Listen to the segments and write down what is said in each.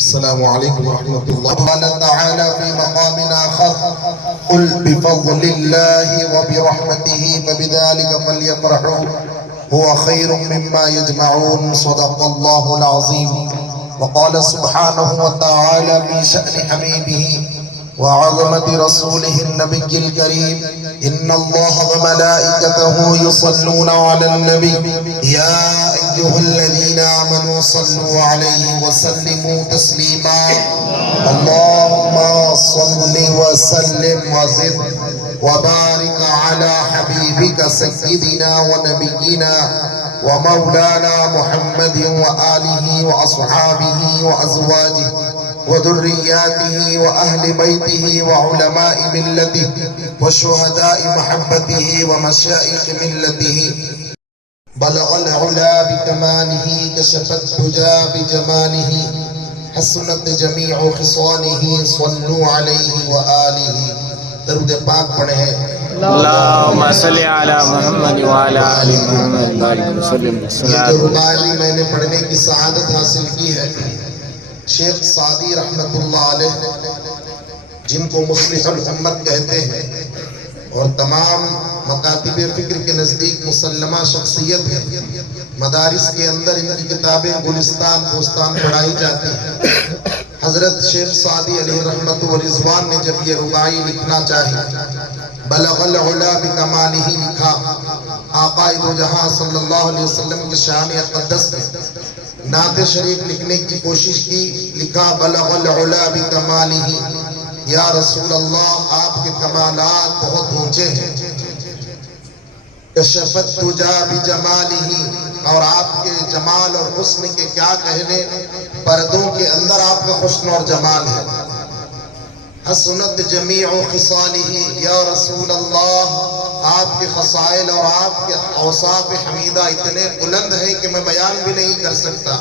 السلام عليكم ورحمة الله. قال تعالى في مقام آخر: قل بفضل الله وبرحمته فبذلك فليفرحوا هو خير مما يجمعون. صدق الله العظيم. وقال سبحانه وتعالى في شأن حبيبه وعظمة رسوله النبي الكريم: إن الله وملائكته يصلون على النبي يا أيها الذين آمنوا صلوا عليه وسلموا تسليما. اللهم صل وسلم وزد وبارك على حبيبك سيدنا ونبينا ومولانا محمد وآله وأصحابه وأزواجه وذرياته وأهل بيته وعلماء ملته وشهداء محبته ومشائخ ملته. بلغ العلا بكماله كشف الدجى بجماله حسنت جميع خصاله صلوا عليه وآله. درود پاک پڑھے ہیں. اللہم صلی علی محمد وعلی آل محمد بارک وسلم. یہ جو رباعی میں نے پڑھنے کی سعادت حاصل کی ہے، شیخ سعدی رحمت اللہ علیہ، جن کو مصلح الامت کہتے ہیں اور تمام مکاتب فکر کے نزدیک مسلمہ شخصیت ہے، مدارس کے اندر ان کی کتابیں گلستان بوستان پڑھائی جاتی ہیں. حضرت شیخ سعدی علیہ رحمت و رضوان نے جب یہ رباعی لکھنا چاہی، بلغ العلا بکمالہ لکھا، آقا دو جہاں صلی اللہ علیہ وسلم کے شان اقدس میں نعت شریف لکھنے کی کوشش کی. لکھا: بلغ العلا بکمالہ، یا رسول اللہ آپ کے کمالات بہت اونچے ہیں. کشف الدجى بجمالہ، اور آپ کے جمال اور حسن کے کیا کہنے، پردوں کے اندر آپ کا حسن اور جمال ہے. حسنت جمیع خصالہ، یا رسول اللہ آپ کے خصائل اور آپ کے اوصاف حمیدہ اتنے بلند ہیں کہ میں بیان بھی نہیں کر سکتا.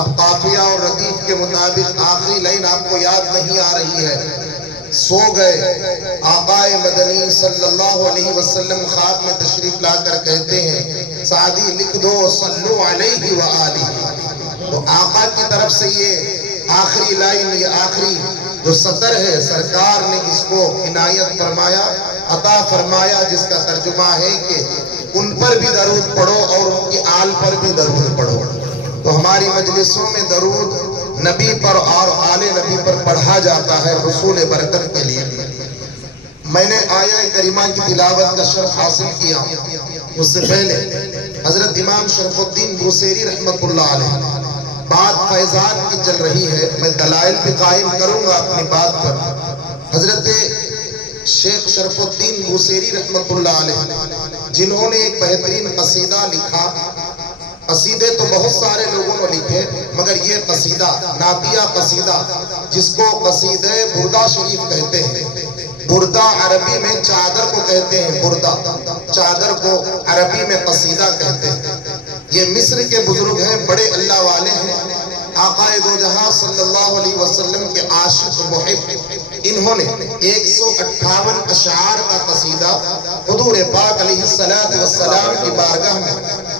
اب قافیہ اور ردیف کے مطابق آخری لائن آپ کو یاد نہیں آ رہی ہے. سو گئے آقا مدنی صلی اللہ علیہ وسلم خواب میں تشریف لا کر کہتے ہیں: سعدی لکھ دو صلو علیہ وآلہ. تو آقا کی طرف سے یہ آخری لائن، یہ آخری جو سطر ہے، سرکار نے اس کو عنایت فرمایا، عطا فرمایا، جس کا ترجمہ ہے کہ ان پر بھی درود پڑھو اور ان کی آل پر بھی درود پڑھو. تو ہماری مجلسوں میں درود نبی پر اور آل نبی پر پڑھا جاتا ہے حصول برکت کے لیے. میں نے آیہ کریمہ کی تلاوت کا شرف حاصل کیا. اس سے پہلے حضرت امام شرف الدین بوصیری رحمت اللہ علیہ بات فیضان کی چل رہی ہے، میں دلائل بھی قائم کروں گا اپنی بات پر. حضرت شیخ شرف الدین بوصیری رحمت اللہ علیہ، جنہوں نے ایک بہترین قصیدہ لکھا. قصیدے تو بہت سارے لوگوں نے لکھے، مگر یہ قصیدہ نعتیہ قصیدہ جس کو قصیدہ بردہ شریف کہتے ہیں. بردہ عربی میں چادر کو کہتے ہیں، بردہ چادر کو عربی میں قصیدہ کہتے ہیں. یہ مصر کے بزرگ ہیں، بڑے اللہ والے ہیں، آقا دو جہاں صلی اللہ علیہ وسلم کے عاشق محب. انہوں نے 158 اشعار کا قصیدہ حضور پاک علیہ السلام کی بارگاہ میں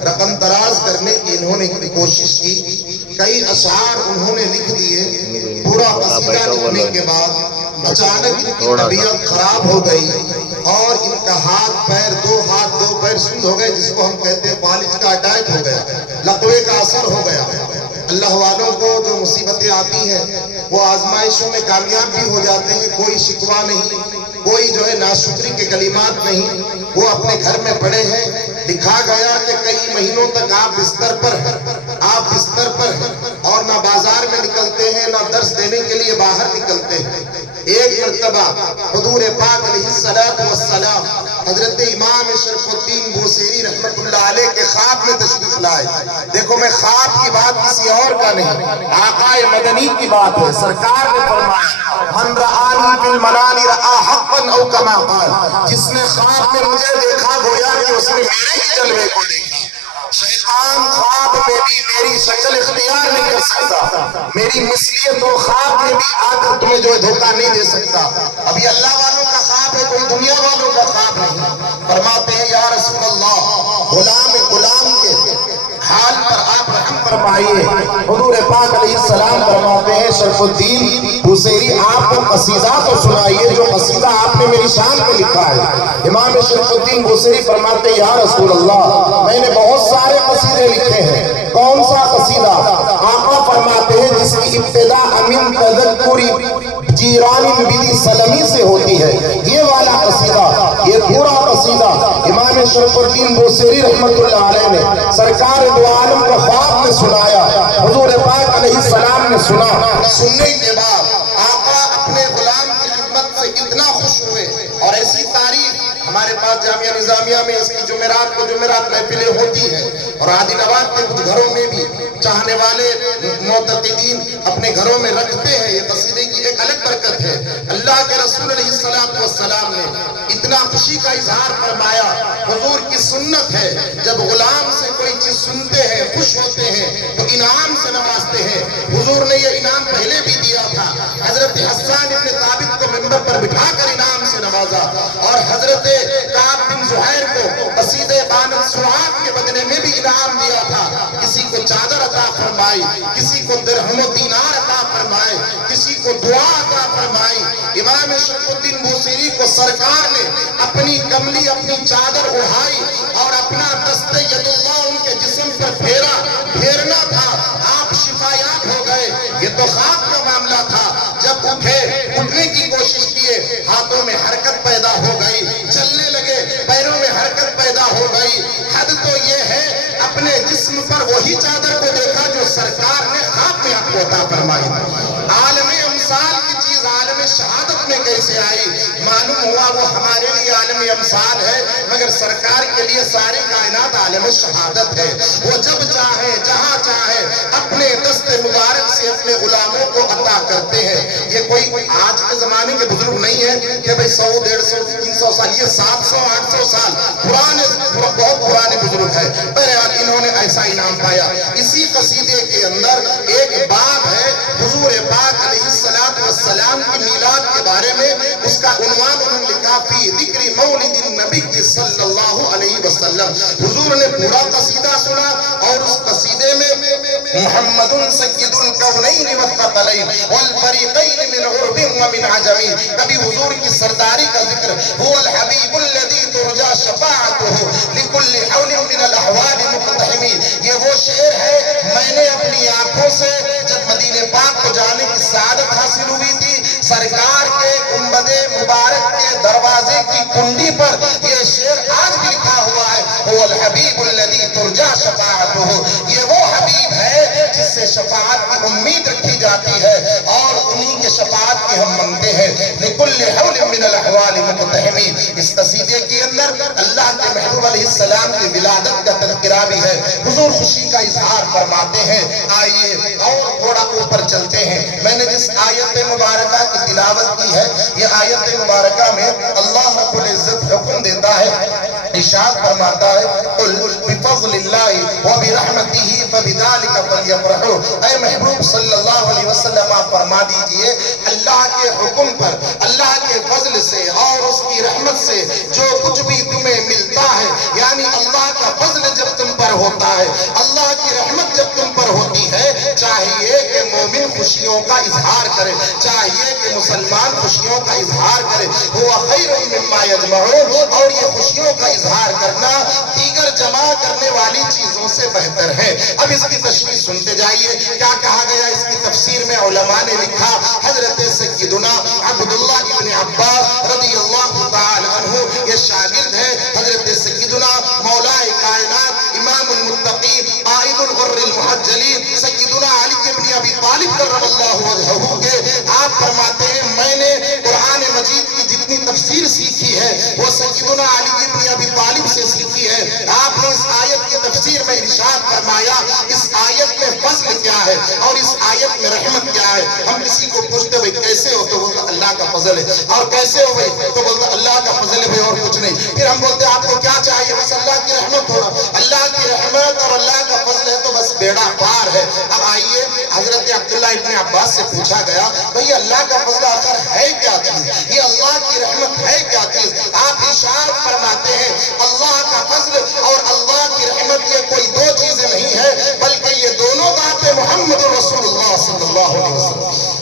رقم تراز کرنے کی انہوں نے کوشش کی. کئی اشعار انہوں نے لکھ دیے. پورا قصیدہ لکھنے کے بعد اچانک ان کی طبیعت خراب ہو گئی اور ان کا ہاتھ دو پیر سند ہو گئے، جس کو ہم کہتے ہیں فالج کا اٹیک ہو گیا، لقوے کا اثر ہو گیا. اللہ والوں کو جو مصیبتیں آتی ہیں وہ آزمائشوں میں کامیاب بھی ہو جاتے ہیں. کوئی شکوہ نہیں، کوئی جو ہے ناشکری کے کلمات نہیں. وہ اپنے گھر میں پڑے ہیں. لکھا گیا کہ کئی مہینوں تک آپ بستر پر ہیں اور نہ بازار میں نکلتے ہیں، نہ درس دینے کے لیے باہر نکلتے ہیں. ایک مرتبہ حضور پاک علیہ السلام حضرت امام شرف الدین بوصیری رحمت اللہ علیہ کے خواب میں تشریف لائے. دیکھو، میں خواب کی بات کسی اور کا نہیں، آقا مدنی کی بات ہے. سرکار نے فرمایا: من رآنی فی المنام رآ حقا او کما قال، جس نے خواب میں مجھے دیکھا گویا کہ اس نے میرے ہی جلوے کو دیکھا. شیطان خواب میں بھی میری شکل اختیار نہیں کر سکتا، میری مثلیت و خواب میں بھی آ کر تمہیں جو ہے دھوکہ نہیں دے سکتا. ابھی اللہ والوں کا خواب ہے، کوئی دنیا والوں کا خواب نہیں. فرماتے ہیں: یا رسول اللہ، غلام کے حال پر آپ رحم فرمائیے. حضور پاک علیہ السلام فرماتے ہیں: شرف الدین بوصیری آپ کو قصیدہ تو سنائیے جو قصیدہ آپ نے میری شان پہ لکھا ہے۔ امام شرف الدین بوصیری فرماتے ہیں یا رسول اللہ میں نے بہت سارے قصیدے لکھے ہیں، کون سا قصیدہ؟ آقا فرماتے ہیں جس کی ابتدا امین تذکری جیرانی بدی سلمی سے ہوتی ہے، یہ والا قصیدہ، یہ پورا قصیدہ امام شرف الدین بوصیری رحمت اللہ علیہ نے سرکار دو عالم کو خواب میں سنایا، حضور پاک علیہ السلام نے سنا۔ سننے کے بعد آقا اپنے غلام کی خدمت سے اتنا خوش ہوئے، اور ایسی تاریخ ہمارے پاس جامعہ نظامیہ میں اس کی جمعرات کو جمعرات محفلیں ہوتی ہیں، اور عادل آباد کے کچھ گھروں میں بھی چاہنے والے معتقدین اپنے گھروں میں رکھتے ہیں۔ یہ قصیدے کی ایک الگ برکت ہے۔ اللہ کے رسول علیہ السلام نے اتنا خوشی کا اظہار فرمایا، حضور کی سنت ہے جب غلام سے کوئی چیز سنتے ہیں خوش ہوتے ہیں تو انعام سے نوازتے ہیں۔ حضور نے یہ انعام پہلے بھی دیا تھا، حضرت حسان ابن ثابت کو منبر پر بٹھا کر انعام سے نوازا، اور حضرت کعب بن زہیر کو قصیدے بانت سعاد کے بدلے میں بھی انعام دیا تھا۔ کسی کو چادر عطا فرمائی، کسی کو درہم و دینار عطا فرمائے، کسی کو دعا عطا فرمائی۔ امام شرف الدین بوصیری کو سرکار نے اپنی کملی اپنی چادر اڑھائی اور اپنا دست ید اللہ ان کے جسم پر پھیرنا تھا، آپ شفایاب ہو گئے۔ یہ تو خواب کا معاملہ تھا، جب اٹھنے کی کوشش کیے ہاتھوں میں حرکت پیدا ہو گئی، چلنے لگے پیروں میں حرکت پیدا ہو گئی۔ حد تو یہ ہے اپنے جسم پر وہی چادر کو دیکھا جو سرکار نے خواب میں آپ کو عطا فرمائی۔ عالم امثال کی چیز عالم شہادت میں کیسے آئی؟ معلوم ہوا وہ ہمارے لیے عالم امثال ہے، مگر سرکار کے لیے ساری کائنات عالم شہادت ہے۔ وہ جب چاہے جہاں چاہے اپنے دست مبارک سے اپنے غلاموں کو عطا کرتے ہیں۔ یہ کوئی آج کے زمانے کے بزرگ نہیں ہے کہ بھئی 100 150 300 سال، یہ 700 800 سال پرانے بہت پرانے بزرگ ہیں۔ بہرحال انہوں نے ایسا انعام پایا۔ اسی قصیدے کے اندر ایک باب ہے حضور پاک علیہ السلام کی میلاد کے بارے میں، اس کا عنوان انہوں نے لکھا فی ذکر مولد النبی صلی اللہ علیہ وسلم۔ حضور نے پورا قصیدہ سنا اور اس قصیدے میں محمد سید الکونین والثقلین والفریقین من عرب ومن عجم، کبھی حضور کی سرداری کا ذکر، هو الحبیب الذی ترجى شفاعته لكل حول من الاحوال مقتحم۔ یہ وہ شعر ہے میں نے اپنی آنکھوں سے جب مدینہ پاک کو جانے کی سعادت حاصل ہوئی تھی، سرکار کے گنبد مبارک کے دروازے کی کنڈی پر یہ شعر آج بھی لکھا ہوا ہے، هو الحبیب الذی ترجى شفاعته۔ یہ وہ حبیب ہے جس سے شفاعت کی امید رکھی جاتی ہے، اور انہی کے شفاعت کی ہم منگتے ہیں۔ لکل حول من الاحوال مقتحم۔ اس قصیدے کے اندر اللہ کے محبوب علیہ السلام کی ولادت کا تذکرہ بھی ہے، حضور خوشی کا اظہار فرماتے ہیں۔ آئیے اور تھوڑا اوپر چلتے ہیں۔ میں نے جس آیت مبارکہ کی تلاوت کی ہے، یہ آیت مبارکہ میں اللہ رب العزت حکم دیتا ہے، ارشاد فرماتا ہے قل بفضل اللہ وبرحمتہ فبذلک فلیفرحوا۔ اے محبوب صلی اللہ علیہ وسلم آپ فرما دیجئے اللہ کے حکم پر، اللہ کے فضل سے اور اس کی رحمت سے جو کچھ بھی تمہیں ملتا ہے، یعنی اللہ کا فضل جب تم پر ہوتا ہے، اللہ کی رحمت جب تم پر ہوتی ہے، چاہیے کہ مومن خوشیوں کا اظہار کرے، چاہیے کہ مسلمان خوشیوں کا اظہار کرے۔ ہوا خیر مما یجمعون، اور یہ خوشیوں کا اظہار کرنا دیگر جمع کرنے والی چیزوں سے بہتر ہے۔ اب اس کی تشریح سنتے جائیے کیا کہا گیا۔ اس کی تفسیر میں علماء نے لکھا، حضرت سیدنا عبداللہ ابن عباس رضی اللہ تعالی عنہ، یہ شاگرد ہے حضرت سیدنا مولا کائنات امام المتقین قائد الغر المحجلین سیدنا علی ابن ابی طالب کرم اللہ وجہہ کے۔ آپ فرماتے ہیں میں نے قرآن مجید کی جتنی تفسیر سیکھی ہے وہ سیدنا علی ابن ابی طالب سے سیکھی ہے۔ آپ نے اس آیت کی تفسیر میں ارشاد فرمایا اس آیت میں فضل کیا ہے اور اس آیت میں رحمت کیا ہے۔ ہم کسی کو پوچھتے بھئی کیسے ہو تو بولتا اللہ کا فضل ہے، اور کیسے ہو بھئی تو بولتا اللہ کا فضل ہے بھئی اور کچھ نہیں۔ پھر ہم بولتے آپ کو کیا چاہیے؟ بس اللہ کی رحمت ہونا، اللہ کی رحمت اور اللہ کا فضل ہے تو بس بیڑا پار ہے۔ اب آئیے حضرت عبداللہ ابن عباس سے پوچھا گیا بھئی اللہ کا فضل آخر ہے کیا چیز، یہ اللہ کی رحمت ہے کیا چیز؟ آپ ارشاد فرماتے ہیں اللہ کا فضل اور اللہ کی رحمت یہ کوئی دو چیزیں نہیں ہے، بلکہ یہ دونوں ذات محمد رسول اللہ صلی اللہ علیہ وسلم۔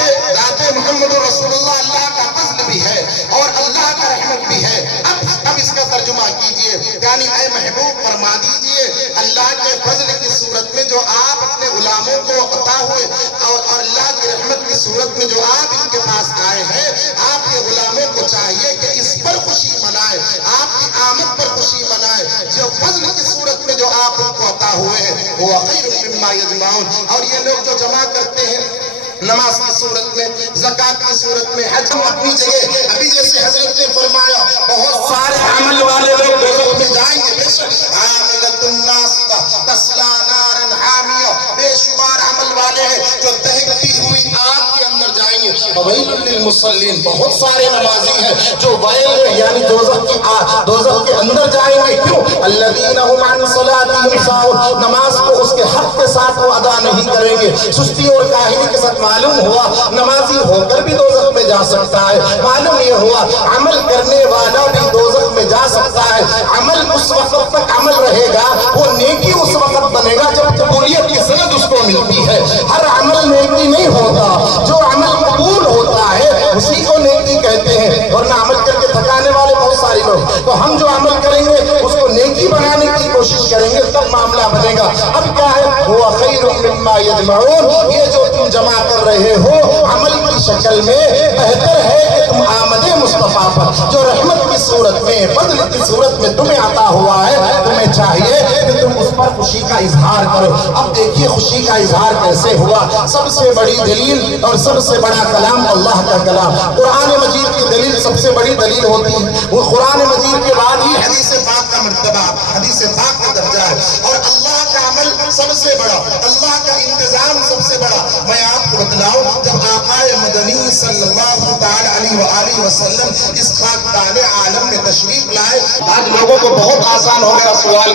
ذات محمد رسول اللہ اللہ کا فضل بھی ہے اور اللہ کا رحمت بھی ہے۔ اب اس کا ترجمہ کیجئے، یعنی اے محبوب فرما دیجئے اللہ کے فضل کی صورت میں جو آپ اپنے غلاموں کو عطا ہوئے اور اللہ کی رحمت کی صورت میں جو آپ ان کے پاس آئے ہیں، آپ کے غلاموں کو چاہیے کہ اس پر خوشی منائے، آپ کی آمد پر خوشی منائے۔ جو فضل کی صورت میں جو آپ ان کو عطا ہوئے ہیں وہ خیر مما یجمعون، اور یہ لوگ جو جمع کرتے ہیں نماز کی صورت میں، زکات کی صورت میں، حج اپنی جگہ، ابھی جیسے حضرت نے فرمایا بہت سارے عمل والے لوگ دوزخ میں جائیں گے، بے شک عاملۃ ناصبہ تصلی نارا حامیہ، بے شمار عمل والے ہیں جو دہکتی ہوئی آگ کے اندر جائیں گے۔ ویل للمصلین، بہت سارے نمازی ہیں جو ویل میں یعنی دوزخ کے اندر جائیں گے۔ کیوں؟ الذین هم عن صلاتهم ساہون، نماز کو اس کے حق کے ساتھ وہ ادا نہیں کریں گے، سستی اور کاہلی کے ساتھ۔ معلوم ہوا نمازی ہو کر بھی دوزخ میں جا سکتا ہے، معلوم یہ ہوا عمل کرنے والا بھی دوزخ میں جا سکتا ہے۔ عمل اس وقت تک عمل رہے گا، وہ نیکی اس وقت بنے گا جب قبولیت کی سند اس کو ملتی ہے۔ ہر عمل نیکی نہیں ہوتا، جو عمل قبول ہوتا ہے اسی کو نیکی کہتے ہیں، ورنہ عمل کر کے تھکانے والے بہت سارے لوگ۔ تو ہم جو عمل کریں گے اس کو نیکی بنانے کی کوشش کریں گے، تب معاملہ بنے گا۔ اب کیا ہے؟ وہ خیر مما یجمعون، یہ جو تم جمع کر رہے ہو عمل کی شکل میں، بہتر ہے کہ تم آمد مصطفیٰ پر جو رحمت کی صورت میں، فضل کی صورت میں تمہیں عطا ہوا ہے، تمہیں چاہیے کہ تم اس پر خوشی کا اظہار کرو۔ اب دیکھیے خوشی کا اظہار کیسے ہوا۔ سب سے بڑی دلیل اور سب سے بڑا کلام اللہ کا کلام، قرآن مجید کی دلیل سب سے بڑی دلیل ہوتی ہے۔ وہ قرآن مجید کے بعد ہی حدیث پاک کا مرتبہ، حدیث پاک کا درجہ ہے، اور اللہ کا عمل سب سے بڑا، اللہ کا انتظام سب سے بڑا۔ میں آپ کو بتلاؤں، جب آقا مدنی صلی اللہ تعالی علیہ وآلہ وسلم اس خاکدان عالم میں تشریف لائے، آج لوگوں کو بہت آسان ہو گیا سوال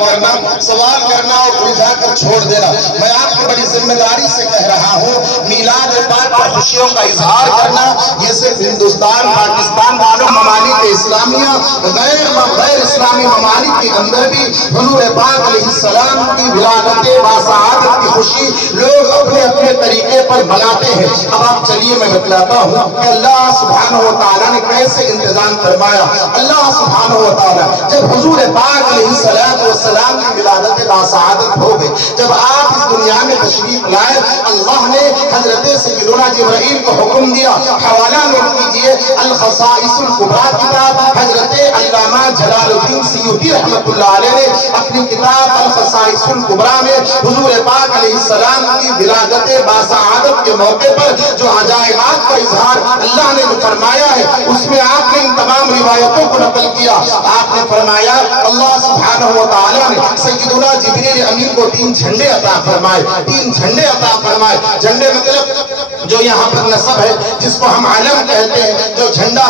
کرنا اور الجھا کر چھوڑ دینا۔ میں آپ کو بڑی ذمہ داری سے کہہ رہا ہوں، میلاد پاک پر خوشیوں کا اظہار کرنا یہ صرف ہندوستان، پاکستان والوں ممالک اسلامیہ، غیر اسلامی ممالک کے اندر بھی حضور پاک علیہ السلام کی ولادت باسعادت کی خوشی لوگ اپنے اپنے طریقے پر مناتے ہیں۔ اب آپ چلیے میں بتلاتا ہوں کہ اللہ سبحانہ و تعالیٰ نے کیسے انتظام فرمایا۔ اللہ سبحانہ و تعالیٰ جب حضور پاک علیہ السلام کی ولادت باسعادت ہو گئی، جب آپ اس دنیا میں تشریف لائے، اللہ نے حضرت سیدنا جبرائیل کو حکم دیا، حوالہ نوٹ کیجئے، الخصائص الکبریٰ کتاب، حضرت علامہ جلال الدین سیوطی رحمۃ اللہ علیہ نے اپنی کتاب الخصائص الکبریٰ میں حضور پاک علیہ السلام کی ولادت باسعادت کے موقع پر جو عجائبات کا اظہار اللہ نے فرمایا ہے، اس میں آپ نے ان تمام روایتوں کو نقل کیا۔ آپ نے فرمایا اللہ سبحانہ و تعالیٰ نے سیدنا جبریل امین کو 3 جھنڈے عطا فرمائے، 3 جھنڈے عطا فرمائے۔ جھنڈے مطلب جو یہاں پر نصب ہے، جس کو ہم علم کہتے ہیں، جو جھنڈا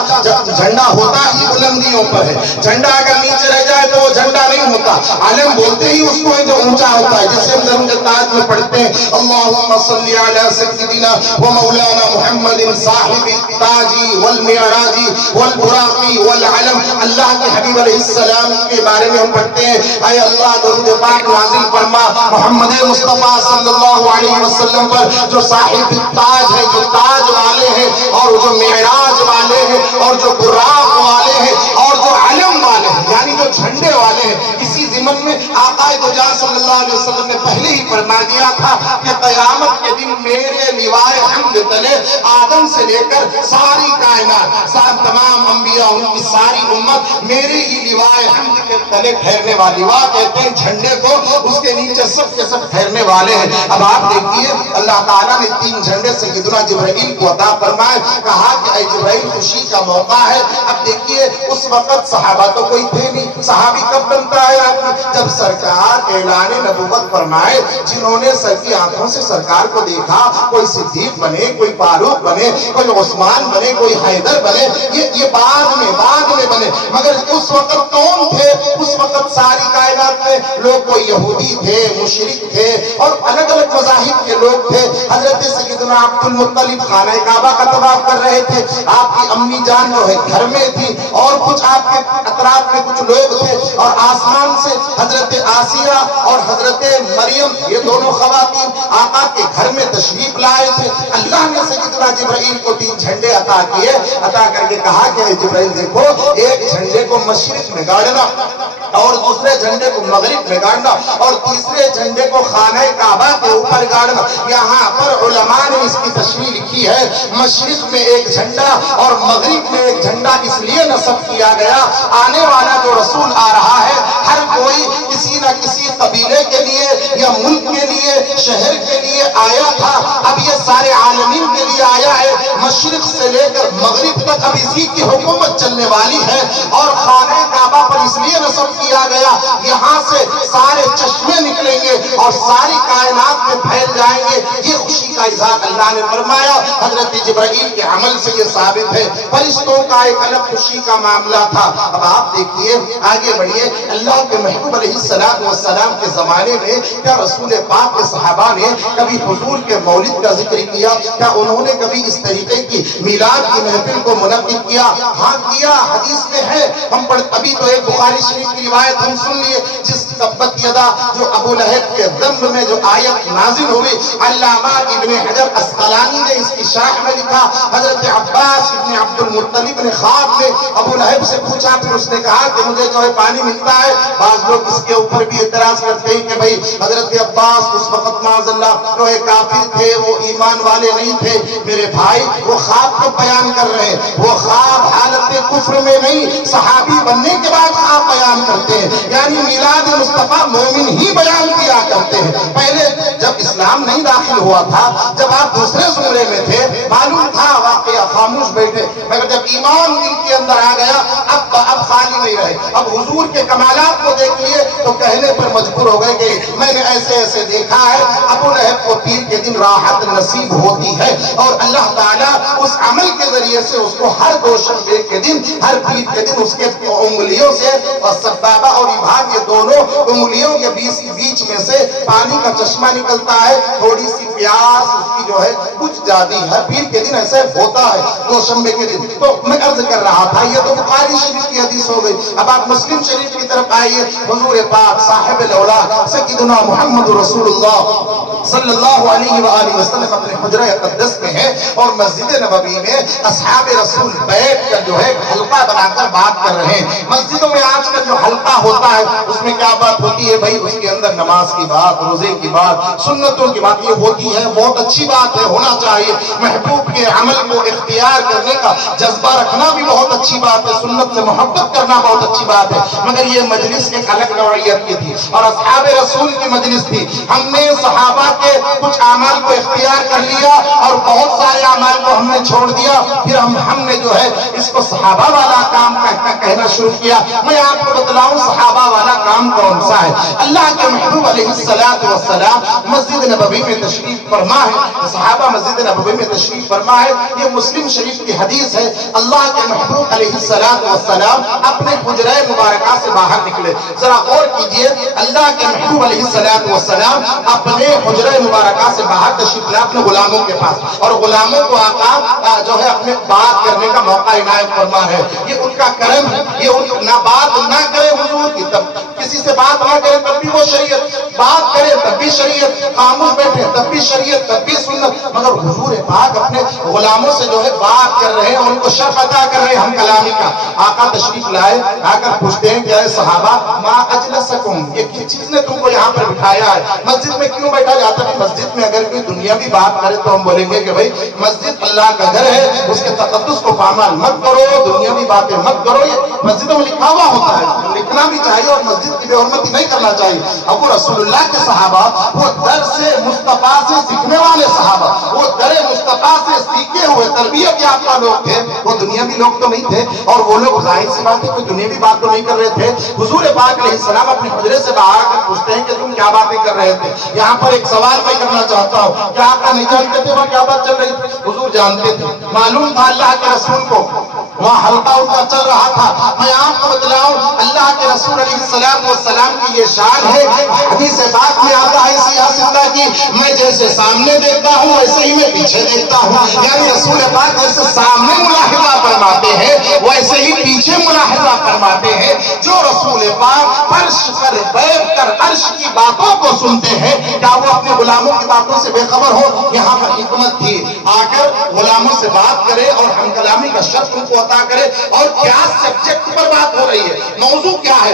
ہوتا ہی بلندیوں پر ہے، جھنڈا اگر نیچے رہ جائے تو وہ جھنڈا نہیں ہوتا، علم بولتے ہی اس کو ہے جو اونچا ہوتا ہے، جیسے ہم درود تاج میں پڑھتے ہیں اللہم صلی علی سیدنا و مولانا محمد صاحب التاج والمعراج والبراق والعلم۔ اللہ کے حبیب علیہ السلام کے بارے میں ہم پڑھتے ہیں، اے اللہ درود پاک نازل فرما محمد مصطفیٰ صلی اللہ علیہ وسلم پر جو صاحب تاج ہے، جو تاج والے ہیں، اور جو معراج والے ہیں، اور جو براق والے ہیں، اور جو علم والے ہیں، یعنی جو جھنڈے والے ہیں۔ اسی ضمن میں آقا دو جہاں صلی اللہ علیہ وسلم نے پہلے ہی فرما دیا تھا کہ قیامت کے دن میرے لیوائے حمد تلے آدم سے لے کر ساری کائنات، تمام انبیاء، ان کی ساری امت میرے ہی لیوائے حمد کے تلے ٹھہرنے والی، لیوا کہتے ہیں جھنڈے کو، اس کے نیچے سب کے سب ٹھہرنے والے ہیں۔ اب آپ دیکھیے اللہ تعالیٰ نے 3 جھنڈے سیدنا جبرائیل کو عطا فرمائے، کہا کہ اے جبرائیل خوشی کا موقع ہے۔ اب دیکھیے اس وقت صحابہ تو کوئی تھے نہیں، صحابی کب بنتا ہے آپ کی؟ جب سرکار اعلان نبوت فرمائے، جنہوں نے سر کی آنکھوں سے سرکار کو دیکھا، کوئی صدیق بنے، کوئی فاروق بنے، کوئی عثمان بنے، کوئی حیدر بنے، یہ بعد میں بنے، مگر اس وقت کون تھے؟ اس وقت ساری کائنات میں لوگ کوئی یہودی تھے، مشرک تھے، اور الگ الگ مذاہب کے لوگ تھے۔ حضرت سیدنا عبد المطلب خانہ کعبہ کا طواف کر رہے تھے، آپ کی امی جان جو ہے گھر میں تھی، اور کچھ آپ کے اطراف میں کچھ لوگ تھے، اور آسمان سے حضرت آسیہ اور حضرت مریم، یہ دونوں خواتین آقا کے گھر میں تشریف لائے تھے۔ اللہ نے سیدنا جبرائیل کو 3 جھنڈے عطا کیے، عطا کر کے کہا کہ جبرائیل دیکھو، ایک جھنڈے کو مشرق میں گاڑنا اور دوسرے جھنڈے کو مغرب میں گاڑنا اور تیسرے جھنڈے کو خانہ کعبہ کے اوپر گاڑنا۔ یہاں پر علماء نے اس کی تشریح لکھی ہے، مشرق میں ایک جھنڈا اور مغرب میں ایک جھنڈا اس لیے نصب کیا گیا، آنے والا جو رسول آ رہا ہے ہر کوئی کسی نہ کسی قبیلے کے لیے یا ملک کے لیے، شہر کے لیے آیا تھا، اب یہ سارے عالمین کے لیے آیا ہے، مشرق سے لے کر مغرب تک اب اسی کی حکومت چلنے والی ہے۔ اور خانہ کعبہ پر اس لیے نصب کیا گیا، یہاں سے سارے چشمے نکلیں گے اور ساری کائنات میں پھیل جائیں گے، یہ خوشی کا اظہار اللہ نے فرمایا۔ حضرت جبرائیل کے عمل سے یہ ثابت ہے، فرشتوں کا ایک الگ خوشی کا معاملہ تھا۔ اب آپ دیکھیے، آگے بڑھیے، اللہ کے محبوب علیہ السلام کے زمانے میں کیا رسول پاک کے صحابہ نے کبھی حضور کے مولد کا ذکر کیا؟ کیا انہوں نے کبھی اس طریقے کی میلاد کی محفل کو منعقد کیا؟ ہاں کیا، حدیث میں ہے، ہم پڑھ ابھی تو ایک بخاری شریف کی روایت ہم سن لیے، جس تبت یدا جو ابو لہب کے ذم میں جو آیت نازل ہوئی، علامہ ابن حجر اسقلانی نے اس کی شرح میں لکھا، حضرت عباس ابن عبد المطلب نے خواب میں ابو لہب سے پوچھا، پھر اس نے کہا کہ مجھے جو ہے پانی ملتا ہے۔ بعض لوگ اس کے اوپر بھی اعتراض کرتے ہیں کہ بھئی حضرت عباس اس وقت معاذ اللہ جو ہے کافر تھے، وہ ایمان والے نہیں تھے۔ میرے بھائی، وہ خواب کو بیان کر رہے ہیں، وہ خواب حالت کفر میں نہیں، صحابی بننے کے بعد خواب بیان کرتے ہیں، یعنی میلاد مصطفیٰ مومن ہی بیان کیا کرتے ہیں۔ پہلے جب اسلام نہیں داخل ہوا تھا، جب آپ دوسرے زمرے میں تھے، معلوم تھا واقعہ، خاموش بیٹھے، مگر جب ایمان دل کے اندر آ گیا، اب خالی نہیں رہے، اب حضور کے کمالات کو دیکھ لیے تو کہنے پر مجبور ہو گئے کہ میں نے ایسے ایسے دیکھا ہے۔ ابو لہب کو پیر کے دن راحت نصیب ہوتی ہے اور اللہ تعالیٰ اس عمل کے ذریعے سے اس کو ہر دوشنبے کے دن، ہر پیر کے دن اس کے انگلیوں سے، اور سبابہ اور ابہام یہ دونوں انگلیوں کے بیچ میں سے پانی کا چشمہ نکلتا ہے، تھوڑی سی پیاس اس کی جو ہے بجھ جاتی ہے۔ پیر کے دن ایسے ہوتا ہے، دوشنبے کے دن۔ تو میں عرض کر رہا تھا، یہ تو بخاری شریف کی حدیث ہو گئی، اب آپ مسلم شریف کی طرف آئیے۔ حضور پاک صاحب الاولاد سیدنا محمد رسول اللہ صلی اللہ علیہ وآلہ وسلم اپنے حجرہ اقدس میں ہیں اور مسجد نبوی میں اصحاب رسول بیٹھ کر جو ہے حلقہ بنا کر بات کر رہے ہیں۔ مسجدوں میں آج کل جو حلقہ ہوتا ہے اس میں کیا بات ہوتی ہے بھائی؟ اس کے اندر نماز کی بات، روزے کی بات، سنتوں کی بات یہ ہوتی ہے، بہت اچھی بات ہے، ہونا چاہیے۔ محبوب کے عمل کو اختیار کرنے کا جذبہ رکھنا بھی بہت اچھی بات ہے، سنت سے محبت کرنا بہت اچھی بات ہے، مگر یہ مجلس ایک الگ نوعیت کی تھی اور اصحاب رسول کی مجلس تھی۔ ہم نے صحابہ کے کچھ اعمال کو اختیار کر لیا اور بہت سارے اعمال کو ہم نے چھوڑ دیا، پھر ہم نے جو ہے اس کو صحابہ والا کام کہنا شروع کیا۔ میں آپ کو بتلاؤں صحابہ والا کام کون سا ہے؟ اللہ کے محبوب علیہ السلام مسجد نبوی میں تشریف فرما ہے، صحابہ مسجد نبوی میں تشریف فرما ہے، یہ مسلم شریف کی حدیث ہے۔ اللہ کے محبوب علیہ السلام اپنے حجرہ مبارکہ سے باہر نکلے، ذرا غور کیجئے، اللہ کے محبوب علیہ السلام اپنے حجرہ مبارکہ سے باہر تشریف لائے اپنے غلاموں کے پاس، اور غلاموں کو آقا جو ہے اپنے بات کرنے کا موقع عنایت فرما ہے۔ یہ ان کا کرم ہے، یہ ان نہ بات نہ کرے حضور کی، تب کسی سے بات نہ کرے تب بھی وہ شریعت، بات کرے تب بھی شریعت، خاموش بیٹھے تب بھی شریعت، تب بھی سنت، مگر حضور پاک اپنے غلاموں سے جو ہے بات کر رہے ہیں، ان کو شرف عطا کر رہے ہیں ہم کلامی کا۔ آقا تشریف لائے، آ کر پوچھتے ہیں کہ اے صحابہ ما اجلسکم، یہ کس چیز نے تم کو یہاں پر بٹھایا ہے؟ مسجد میں کیوں بیٹھا جاتا ہے؟ مسجد میں اگر کوئی دنیاوی بات کرے تو ہم بولیں گے کہ بھائی مسجد اللہ کا گھر ہے، اس کے تقدس کو پامال مت کرو، دنیاوی باتیں مت کرو، یہ مسجدوں میں لکھا ہوا ہوتا ہے، لکھنا بھی چاہیے اور مسجد کی بے حرمتی نہیں کرنا چاہیے۔ اب وہ رسول اللہ کے صحابہ، وہ در سے مصطفیٰ سے سیکھنے والے صحابہ، وہ در مصطفیٰ سے سیکھے ہوئے تربیت یافتہ لوگ تھے، وہ دنیاوی لوگ تو نہیں تھے، اور وہ لوگ ظاہر سی بات ہے کوئی دنیاوی بات تو نہیں کر رہے تھے۔ حضور پاک علیہ السلام اپنے حجرے سے باہر آ کر پوچھتے ہیں کہ تم کیا باتیں کر رہے تھے؟ یہاں پر ایک سوال میں کرنا چاہتا ہوں، کیا آپ نہیں جانتے تھے وہاں کیا بات چل رہی تھی؟ حضور جانتے تھے، معلوم تھا اللہ کے رسول کو، وہاں حلقہ ان کا چل رہا تھا۔ میں آپ کو بتلاؤں اللہ کے رسول علیہ السلام کی یہ شان ہے، حدیث پاک میں آتا ہے سیاہ زندہ کی، میں جیسے سامنے دیکھتا ہوں ویسے ہی میں پیچھے دیکھتا ہوں، یعنی رسول پاک جیسے سامنے ملاحظہ فرماتے ہیں ویسے ہی پیچھے ملاحظہ فرماتے ہیں۔ جو رسول پاک فرش پر بیٹھ کر عرش کی باتوں کو سنتے ہیں، کیا وہ اپنے غلاموں کی باتوں سے بے خبر ہو؟ یہاں پر حکمت تھی، شرف ان کو عطا کرے. اور کیا سبجیکٹ پر بات ہو رہی ہے, موضوع کیا ہے؟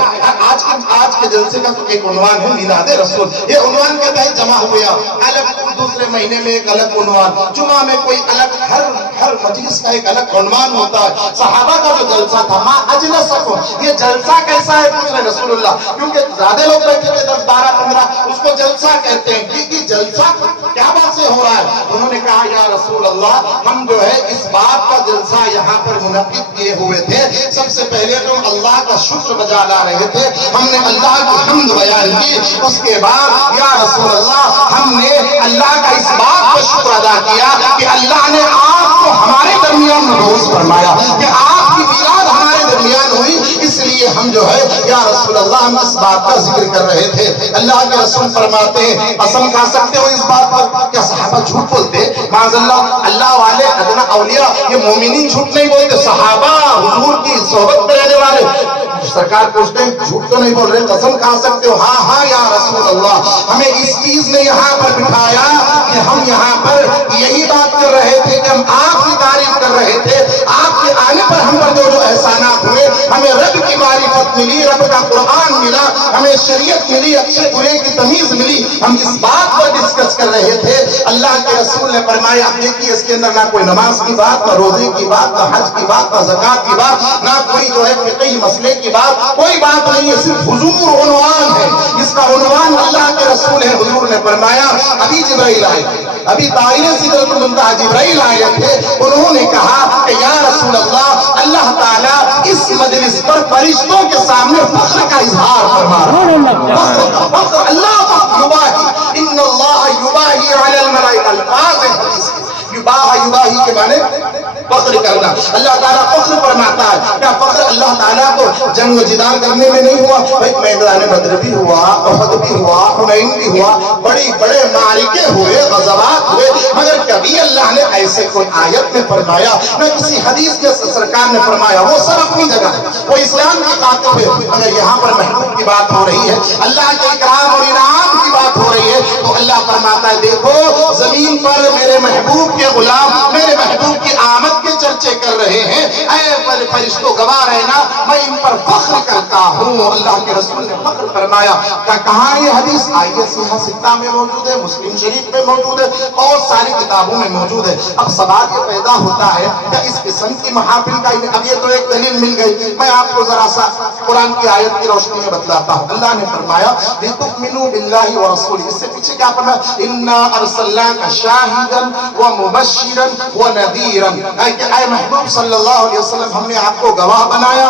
آج کے جلسے کا تو ایک عنوان ہے میلاد رسول. یہ عنوان کے تحت جمع ہویا, الگ دوسرے مہینے میں ایک الگ عنوان, جمعہ میں کوئی الگ, ہر مجلس کا ایک الگ عنوان ہوتا ہے. صحابہ کا جو جلسہ تھا, ما اجلسکم, یہ جلسہ کیسا ہے پوچھ رہے رسول اللہ, کیونکہ زیادہ لوگ بیٹھے تھے 10 12 15, اس کو جلسہ کہتے ہیں. کہ جلسہ کیا بات سے ہو رہا ہے؟ انہوں نے کہا یا رسول اللہ, ہم جو ہے اس بات کا جلسہ یہاں پر منعقد کیے ہوئے تھے, سب سے پہلے تو اللہ کا شکر بجا لا رہے تھے, ہم نے اللہ کی حمد بیان کی. اس کے بعد یا رسول اللہ, ہم نے اللہ کا اس بات کا شکر ادا کیا کہ اللہ نے آپ کو ہمارے درمیان مبعوث فرمایا, کہ آپ کی میلاد ہمارے درمیان ہوئی, اس لیے ہم جو ہے یا رسول اللہ ہم اس بات کا ذکر کر رہے تھے. اللہ کے رسول فرماتے ہیں, قسم کھا سکتے ہو اس بات پر؟ کیا صحابہ جھوٹ بولتے؟ معاذ اللہ, اللہ والے ادنا اولیاء یہ مومنین جھوٹ نہیں بولتے. صحابہ حضور کی صحبت میں رہنے والے سرکار پوچھتے ہیں جھوٹ تو نہیں بول رہے, قسم کھا سکتے ہو؟ ہاں ہاں یا رسول اللہ, ہمیں اس چیز نے یہاں پر بٹھایا کہ ہم یہاں پر یہی بات کر رہے تھے کہ ہم آپ کی تعریف کر رہے تھے. آپ کے آنے پر ہم پر جو احسانات ہوئے, ہمیں رب کی معرفت ملی, رب کا قرآن ملا, ہمیں شریعت ملی, اچھے برے کی تمیز ملی, ہم اس بات پر ڈسکس کر رہے تھے. اللہ کے رسول نے فرمایا, اب دیکھیے اس کے اندر نہ کوئی نماز کی بات, نہ روزے کی بات, نہ حج کی بات, نہ زکات کی بات, نہ کوئی جو ہے فقہی مسئلے کی بات, کوئی بات نہیں ہے, صرف حضور عنوان ہے. اس کا عنوان اللہ کے رسول ہے. حضور نے فرمایا, ابھی جبرائیل آئے تھے, ابھی طائر سدرۃ المنتہا جبرائیل آئے تھے, انہوں نے کہا کہ یا رسول اللہ, اللہ تعالیٰ اس مجلس پر فرشتوں کے سامنے فخر کا اظہار فرما رہا ہے. فخر اللہ یباہی, ان اللہ یباہی علی الملائکہ, الفاظ ہے یباہی کے معنی فخر کرنا. اللہ تعالیٰ فخر فرماتا ہے. کیا فخر اللہ تعالیٰ کو جنگ و جدال کرنے میں نہیں ہوا؟ بھائی میدان بدر بھی ہوا, احد بھی ہوا, حنین بھی ہوا, بڑے معرکے ہوئے, غزوات ہوئے, مگر کبھی اللہ نے ایسے کوئی آیت میں فرمایا, نہ کسی حدیث کے سرکار نے فرمایا. وہ سب اپنی جگہ ہے, وہ اسلام کی طاقت ہے, مگر یہاں پر محبوب کی بات ہو رہی ہے, اللہ کے اکرام اور انعام کی بات ہو رہی ہے, تو اللہ فرماتا ہے دیکھو زمین پر میرے محبوب کے غلام میرے محبوب کی آمد کے چرچے کر رہے ہیں. اے فرشتوں گواہ رہنا, میں ان پر فخر کرتا ہوں. اللہ کے رسول نے فخر فرمایا. کہاں یہ حدیث؟ آئیے سیاہ ستہ میں موجود ہے, مسلم شریف میں موجود ہے, بہت ساری کتابوں میں موجود ہے. اب سوال یہ پیدا ہوتا ہے کہ اس قسم کی محافل کا, اب یہ تو ایک دلیل مل گئی, میں آپ کو ذرا سا قرآن کی آیت کی روشنی میں بتلاتا ہوں. اللہ نے فرمایا لِتُؤْمِنُوا بِاللَّهِ وَرَسُولِهِ, اس سے پیچھے کیا فرمایا؟ إِنَّا أَرْسَلْنَاكَ شَاهِدًا وَمُبَشِّرًا وَنَذِيرًا, اے محبوب صلی اللہ علیہ وسلم, ہم نے آپ کو گواہ بنایا,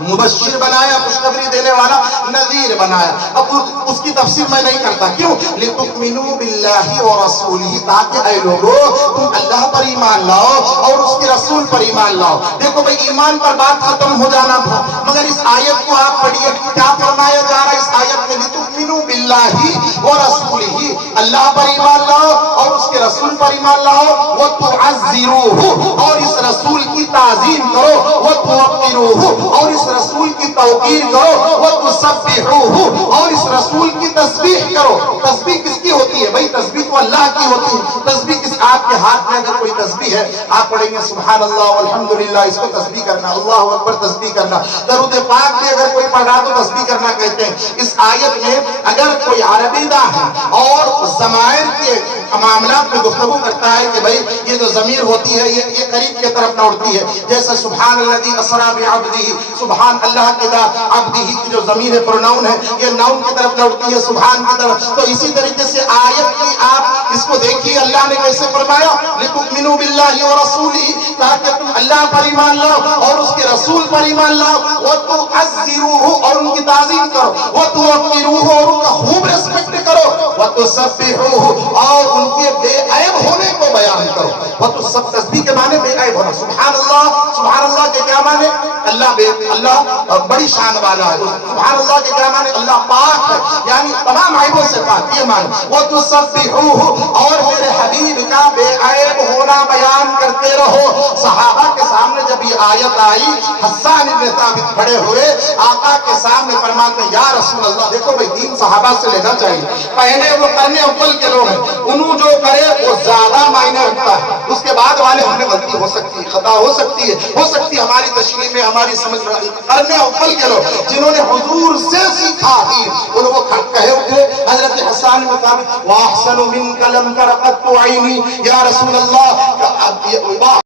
مبشر بنایا, خوشخبری دینے والا, نذیر بنایا. اب اس کی تفسیر میں نہیں کرتا, کیوں؟ لِتُؤْمِنُوا بِاللَّهِ وَرَسُولِهِ, تاکہ اے لوگو تم اللہ پر ایمان لاؤ اور اس کے رسول پر ایمان لاؤ. دیکھو بھئی, ایمان پر بات ختم ہو جانا تھا, مگر اس آیت کو آپ پڑھیے, کیا فرمایا جا رہا ہے اس آیت میں؟ لِتُؤْمِنُوا بِاللَّهِ وَرَسُولِهِ, اللہ پر ایمان لاؤ اور اس کے رسول پر ایمان لاؤ, وَتُعَزِّرُوهُ, اور اس رسول کی تعظیم کرو, وَتُوَقِّرُوهُ, اور اس رسول کی توقیر کرو, وَتُسَبِّحُوهُ, اور اس رسول کی تسبیح کرو. تسبیح کس کی ہوتی ہے بھئی؟ تسبیح تو اللہ کی ہوتی ہے. تسبیح کس, آپ کے ہاتھ میں اگر کوئی تسبیح ہے, آپ پڑھیں گے سبحان اللہ والحمدللہ, اس کو تسبیح کرنا, اللہ اکبر تسبیح کرنا. درود پاک بھی اگر کوئی پڑھ رہا تو تسبیح کرنا کہتے ہیں. اس آیت میں اگر کوئی عربی داں ہے اور ضمائر کے معاملات میں گفتگو کرتا ہے کہ بھئی یہ جو ضمیر ہوتی ہے یہ قریب کی طرف نہ اڑتی ہے, جیسے سبحان الذی اسری بعبدہ, سبحان اللہ کے ذات, عبدہ کی جو ضمیر ہے پروناؤن ہے, یہ ناؤن کی طرف نہ اڑتی ہے, سبحان کی طرف. تو اسی طریقے سے آیت کی آپ اس کو دیکھیے, اللہ نے کیسے فرمایا لِتُؤْمِنُوا بِاللَّهِ وَرَسُولِهِ, تاکہ تم اللہ پر ایمان لاؤ اور اس کے رسول پر ایمان لاؤ, وَتُعَزِّرُوهُ, اور ان کی تعظیم کرو, وَتُوَقِّرُوهُ, اور ان کا خوب ریسپیکٹ کرو, وَتُسَبِّحُوهُ, اور ان کے بے عیب ہونے کو بیان کرو. تسبیح کے معنی بے عیب ہونا. سبحان اللہ کے کیا معنی؟ اللہ بڑی شان والا ہے. سبحان اللہ کے کیا معنی؟ اللہ پاک ہے, یعنی تمام عیبوں سے پاک, یہ معنی. وَتُسَبِّحُوهُ, اور میرے حبیب کا بے عیب ہونا بیان کرتے رہو. صحابہ کے سامنے جب یہ آیت آئی, حسان ابن ثابت کھڑے ہوئے, آقا کے سامنے فرماتے یا رسول اللہ. دیکھو بھئی, دین صحابہ سے لینا چاہیے, پہلے وہ کرنے اول کے لوگ ہیں, انہوں جو کرے وہ زیادہ معنی رکھتا ہے, اس کے بعد والے ہم نے غلطی ہو سکتی ہے, خطا خطا ہو سکتی ہے ہماری تشریح میں ہماری سمجھ میں کرنے اول کے لوگ جنہوں نے حضور سے سیکھا ان وہ کہے اٹھے حضرت حسان مطابق واحسن منک لم تر قط عینی یا رسول اللہ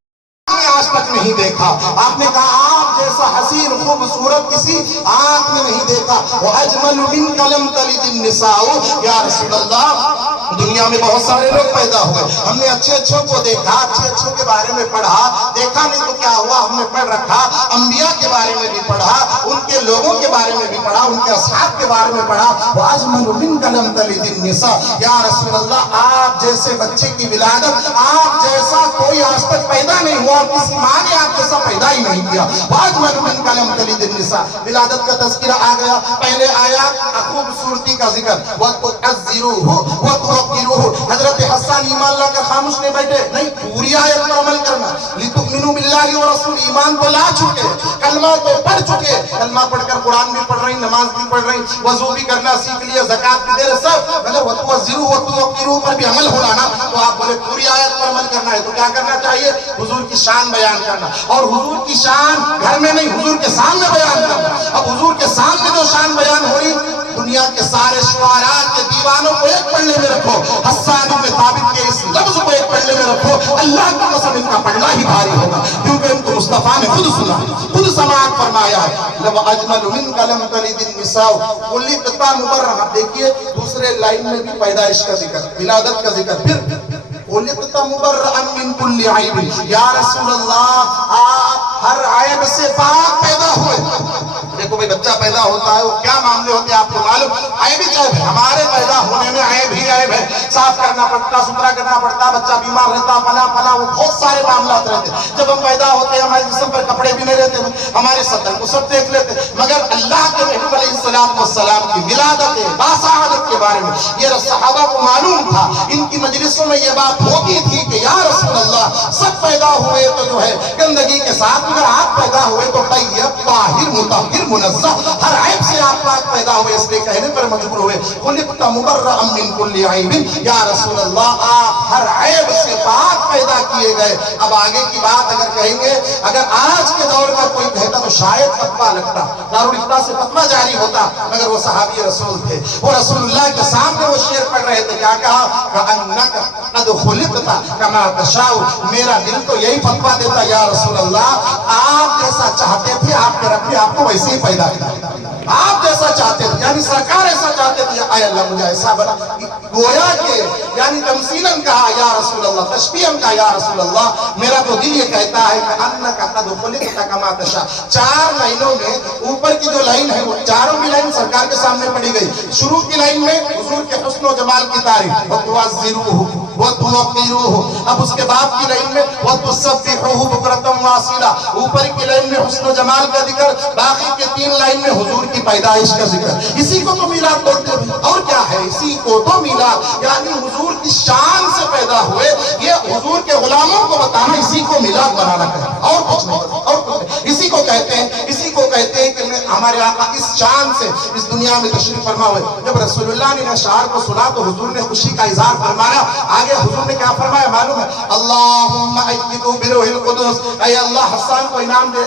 آج تک نہیں دیکھا. آپ نے کہا آپ جیسا حسین خوبصورت کسی آنکھ میں نہیں دیکھا. وَأَجْمَلُ مِنْكَ لَمْ تَلِدِ النِّسَاءُ یا رسول اللہ دنیا میں بہت سارے لوگ پیدا ہوئے, ہم نے اچھے اچھوں کو دیکھا, اچھے اچھوں کے بارے میں پڑھا, دیکھا نہیں تو کیا ہوا ہم نے پڑھ رکھا, انبیاء کے بارے میں بھی پڑھا, ان کے لوگوں کے بارے میں بھی پڑھا, ان کے اصحاب کے بارے میں پڑھا. وَأَجْمَلُ مِنْكَ لَمْ تَلِدِ النِّسَاءُ یا رسول اللہ آپ جیسے بچے کی ولادت آپ جیسا کوئی آج تک پیدا نہیں ہوا, کسی ماں نے آپ جیسا پیدا ہی نہیں کیا. وَأَجْمَلُ مِنْكَ لَمْ تَلِدِ النِّسَاءُ ولادت کا تذکرہ آ گیا. پہلے آیا خوبصورتی کا ذکر, وَتُعَزِّرُوهُ وَتُوَقِّرُوهُ. حضرت حسان ایمان لا کر خاموش نہیں بیٹھے, نہیں پوری آیت پر عمل کرنا. لِتُؤْمِنُوا بِاللَّهِ وَرَسُولِهِ ایمان تو لا چکے, کلمہ تو پڑھ چکے, کلمہ پڑھ کر قرآن بھی پڑھ رہی, نماز بھی پڑھ رہی, وضو بھی کرنا سیکھ لیا, زکات بھی دے رہے, سب مطلب وَتُوَزِّرُوهُ وَتُوَقِّرُوهُ پر بھی عمل ہونا نا. تو آپ بولے پوری آیت پر عمل کرنا ہے تو کیا کرنا چاہیے؟ حضور کی شان بیان کرنا, اور حضور کی شان گھر میں نہیں حضور کے سامنے بیان کرنا. اب حضور کے سامنے جو شان بیان ہو رہی, دنیا کے سارے شعراء کے دیوانوں کو ایک پڑھنے میں رکھو, حسان بن ثابت کے اس لفظ کو ایک پڑھنے میں رکھو, اللہ کی قسم ان کا پڑھنا ہی بھاری ہوگا, کیونکہ ان کو مصطفیٰ نے خود سنا, خود سماعت فرمایا ہے. وَأَجْمَلُ مِنْكَ لَمْ تَلِدِ النِّسَاءُ خُلِقْتَ مُبَرَّأً. دیکھیے دوسرے لائن میں بھی پیدائش کا ذکر, ولادت کا ذکر, پھر خُلِقْتَ مُبَرَّأً مِنْ كُلِّ عَیْبٍ. یا رسول اللہ آپ ہر عیب سے پاک پیدا ہوئے. دیکھو بھئی بچہ پیدا ہوتا ہے وہ کیا معاملے ہوتے ہیں آپ کو معلوم, عیب ہی چاہے ہمارے پیدا ہونے میں عیب ہی عیب ہے, صاف کرنا پڑتا, ستھرا کرنا پڑتا, بچہ بیمار رہتا, فلاں وہ بہت سارے معاملات رہتے. جب ہم پیدا ہوتے ہیں ہمارے جسم پر کپڑے بھی نہیں رہتے, ہمارے صدر کو سب دیکھ لیتے, مگر اللہ کے محبوب علیہ السلام کی ولادت باسعادت کے بارے میں یہ صحابہ کو معلوم تھا, ان کی مجلسوں میں یہ بات ہوتی تھی کہ یا رسول اللہ سب پیدا ہوئے تو جو ہے گندگی کے ساتھ, مگر آپ پیدا ہوئے تو طیب طاہر مطہر منزہ, ہر عیب سے آپ پاک پیدا ہوئے. اس لیے کہنے پر مجبور ہوئے خلقت مبرأ من کل عیب. یا رسول اللہ آپ ہر عیب سے پاک پیدا کیے گئے. اب آگے کی بات اگر کہیں گے, اگر آج کے دور کا کوئی کہتا تو شاید فتویٰ لگتا, دارالفتہ سے فتویٰ جاری ہوتا, مگر وہ صحابی رسول تھے, وہ رسول اللہ کے سامنے وہ شعر پڑھ رہے تھے, کیا کہا؟ کأنک قد خلقت کما تشاء. میرا دل تو یہی فتویٰ دیتا یا رسول اللہ آپ جیسا چاہتے تھے آپ کے رب نے آپ کو ویسے ہی پیدا کیا, آپ جیسا چاہتے تھے, یعنی سرکار ایسا چاہتے تھے, اے اللہ مجھے ایسا بنا. گویا کہ یعنی تمثیلاً کہا یا رسول اللہ, تشبیہاً کہا یا رسول اللہ میرا تو دل یہ کہتا ہے کہ انک قد خلقت کما تشاء. 4 لائنوں میں اوپر کی جو لائن ہے وہ چاروں کی لائن سرکار کے سامنے پڑھی گئی. شروع کی لائن میں حضور کے حسن و جمال کی تعریف, وَتُعَزِّرُوهُ وَتُوَقِّرُوهُ. اب اس کے بعد کی لائن میں وَتُسَبِّحُوهُ بُكْرَةً وَأَصِيلًا. اوپر کی لائن میں حسن و جمال کا ذکر, باقی کے 3 لائن میں حضور کی پیدائش کا ذکر. اسی کو تو میلاد بولتے ہیں, اور کیا ہے اسی کو تو میلاد, یعنی حضور کی شان سے پیدا ہوئے, یہ حضور کے غلاموں کو بتانا, اسی کو میلاد بنانا کہتے ہیں, اور کچھ نہیں, اور کچھ نہیں. اسی کو کہتے ہیں کہ ہمارے آقا اس شان سے اس دنیا میں تشریف فرما ہوئے. جب رسول اللہ نے اشعار کو سنا تو حضور نے خوشی کا اظہار فرمایا. آگے حضور نے کیا فرمایا معلوم ہے؟ اللہم ایدو بروح القدس. اے اللہ حسان کو انعام دے.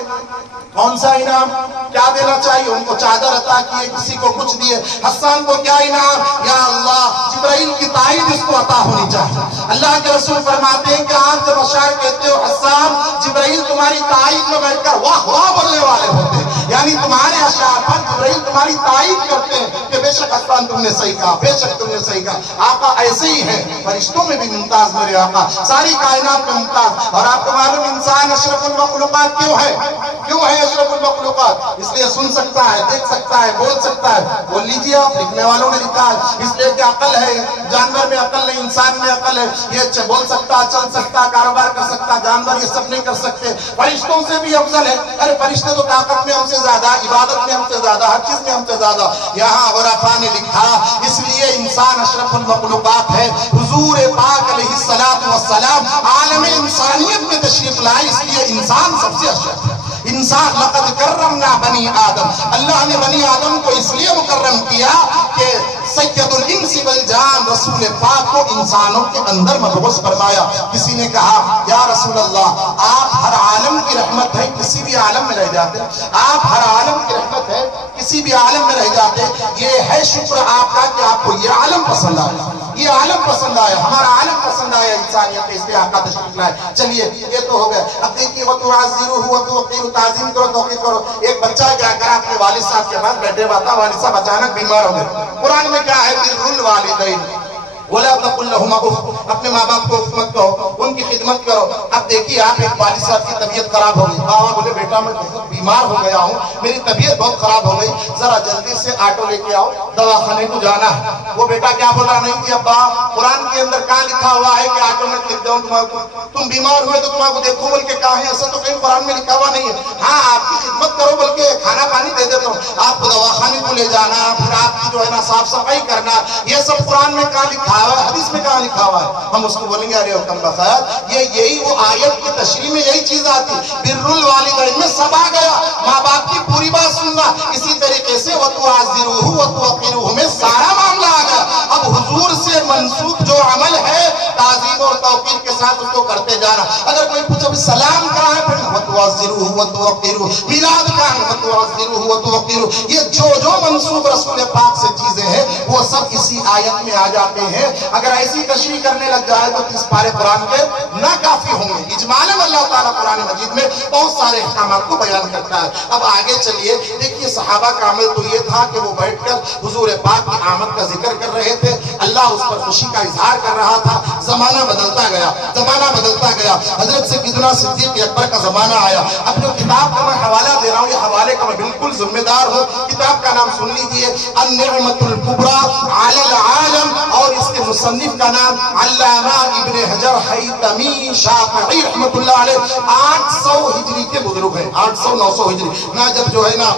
کون سا انعام؟ کیا دینا چاہیے؟ ان کو چادر عطا کیے, کسی کو کچھ دیے. حسان کو کیا انعام؟ یا اللہ جبرائیل کی تائید اس کو عطا ہونی چاہیے. اللہ کے رسول فرماتے ہیں کہ آپ جب اشعار کہتے ہو حسان, جبرائیل تمہاری تائید میں بیٹھ کر واہ واہ بولنے والے ہوتے ہیں, یعنی تمہارے اشعار پر جبرائیل تمہاری تائید کرتے ہیں کہ بے شک حسان تم نے صحیح کہا, بے شک تم نے صحیح کہا. آقا ایسے ہی ہیں, فرشتوں میں بھی ممتاز میرے آقا, ساری کائنات میں ممتاز. اور آپ کو معلوم انسان اشرف المخلوقات کیوں ہے اشرف المخلوقات؟ اس لیے سن سکتا ہے, دیکھ سکتا ہے, بول سکتا ہے. بول لیجیے آپ, لکھنے والوں نے لکھا ہے, اس لیے کہ عقل ہے, جانور میں عقل نہیں, انسان میں عقل ہے. یہ بول سکتا, چل سکتا, کاروبار کر سکتا, جانور یہ سب نہیں کر سکتے. فرشتوں سے بھی افضل ہے. ارے فرشتے تو طاقت میں ہم سے زیادہ, عبادت میں ہم سے زیادہ, ہر چیز میں ہم سے زیادہ. یہاں عرفاء نے لکھا اس لیے انسان اشرف المخلوقات ہے. حضور پاک علیہ السلام عالم انسانیت میں تشریف لائے, اس لیے انسان سب سے اشرف ہے. انسان لقد کرمنا بنی آدم, اللہ نے بنی آدم کو اس لیے مکرم کیا کہ سید الانس والجان رسول پاک کو انسانوں کے اندر مبعوث فرمایا. کسی نے کہا یا رسول اللہ آپ ہر عالم کی رحمت ہے، کسی بھی عالم میں رہ جاتے، آپ ہر عالم کی رحمت ہے، کسی بھی عالم میں رہ جاتے. یہ ہے شکر آپ کا کہ آپ کو یہ عالم پسند آیا، یہ عالم پسند آیا، ہمارا عالم پسند آیا انسانیت، اس لیے آقا تشریف لائے. چلیے یہ تو ہو گیا. اب دیکھیے وَتُعَزِّرُهُ وَتُوَقِّرُهُ، تعظیم کرو، توقیر کرو. ایک بچہ کیا کرا، اپنے والد صاحب کے پاس بیٹھے ہوا تھا، والد صاحب اچانک بیمار ہو گئے. قرآن میں کیا ہے، بِرُّ الْوَالِدَيْنِ وَلَا تَقُلْ لَهُمَا اُفٍّ، اپنے ماں باپ کو اف مت کہو، ان کی خدمت کرو. اب دیکھیے آپ ایک والد صاحب کی طبیعت خراب ہو گئی، بابا بولے بیٹا میں بہت بیمار ہو گیا ہوں، میری طبیعت بہت خراب ہو گئی، ذرا جلدی سے آٹو لے کے آؤ، دواخانے کو جانا ہے. وہ بیٹا کیا بولا، نہیں جی ابا، قرآن کے اندر کہاں لکھا ہوا ہے کہ آٹو میں لکھ جاؤں تمہارے کو، تم بیمار ہوئے تو تمہارے کو دیکھو بول کے کہا ہے، ایسا تو کہیں قرآن میں لکھا ہوا نہیں ہے. ہاں آپ کی خدمت کرو بلکہ کھانا پانی دے دیتا ہوں، آپ کو دواخانے کو لے جانا، پھر آپ کی جو ہے نا صاف صفائی کرنا، یہ سب قرآن میں کہاں لکھا ہوا ہے، حدیث میں کہاں لکھا ہوا ہے. ہم اس کو بولیں گے ارے حکم بخیر، یہی وہ آیت کی تشریح میں یہی چیز آتی. بِرُّ الْوَالِدَيْنِ میں سب آ گیا، ماں باپ کی پوری بات سننا. اسی طریقے سے وَتُعَزِّرُهُ وَتُوَقِّرُهُ میں سارا معاملہ آ گیا. اب حضور سے منسوب جو عمل ہے تعظیم اور توقیر کے ساتھ اس کو کرتے جانا. اگر کوئی پوچھے سلام کہاں ہے، پھر وَتُعَزِّرُهُ وَتُوَقِّرُهُ، میلاد کہاں ہے، وَتُعَزِّرُهُ وَتُوَقِّرُهُ. یہ جو منسوب رسول پاک سے چیزیں ہیں وہ سب اسی آیت میں آ جاتے ہیں. اگر ایسی تشریح کرنے لگ جائے تو اس پارے قرآن کے نہ کافی ہوں گے. اجمالاً اللہ تعالیٰ قرآن مجید میں بہت سارے احکامات کو بیان کرتا ہے. اب آگے چلیے دیکھیے صحابہ کا عمل تو یہ تھا کہ وہ بیٹھ کر حضور پاک کی آمد کا ذکر کر رہے تھے، اللہ اس پر خوشی کا اظہار کر رہا تھا. زمانہ بدلتا گیا، زمانہ بدلتا گیا. حضرت سیدنا صدیق اکبر کا زمانہ آیا. اب جو کتاب کا میں حوالہ دے رہا ہوں، یہ حوالے کا میں بالکل ذمہ دار ہوں. کتاب کا نام سن لیجئے، النعمت الکبریٰ علی العالم، اور اس کے مصنف کا نام علامہ ابن حجر حیتمی شافعی رحمت اللہ علیہ. 800 ہجری کے بزرگ ہیں، 800 900 ہجری. نہ جب جو ہے نا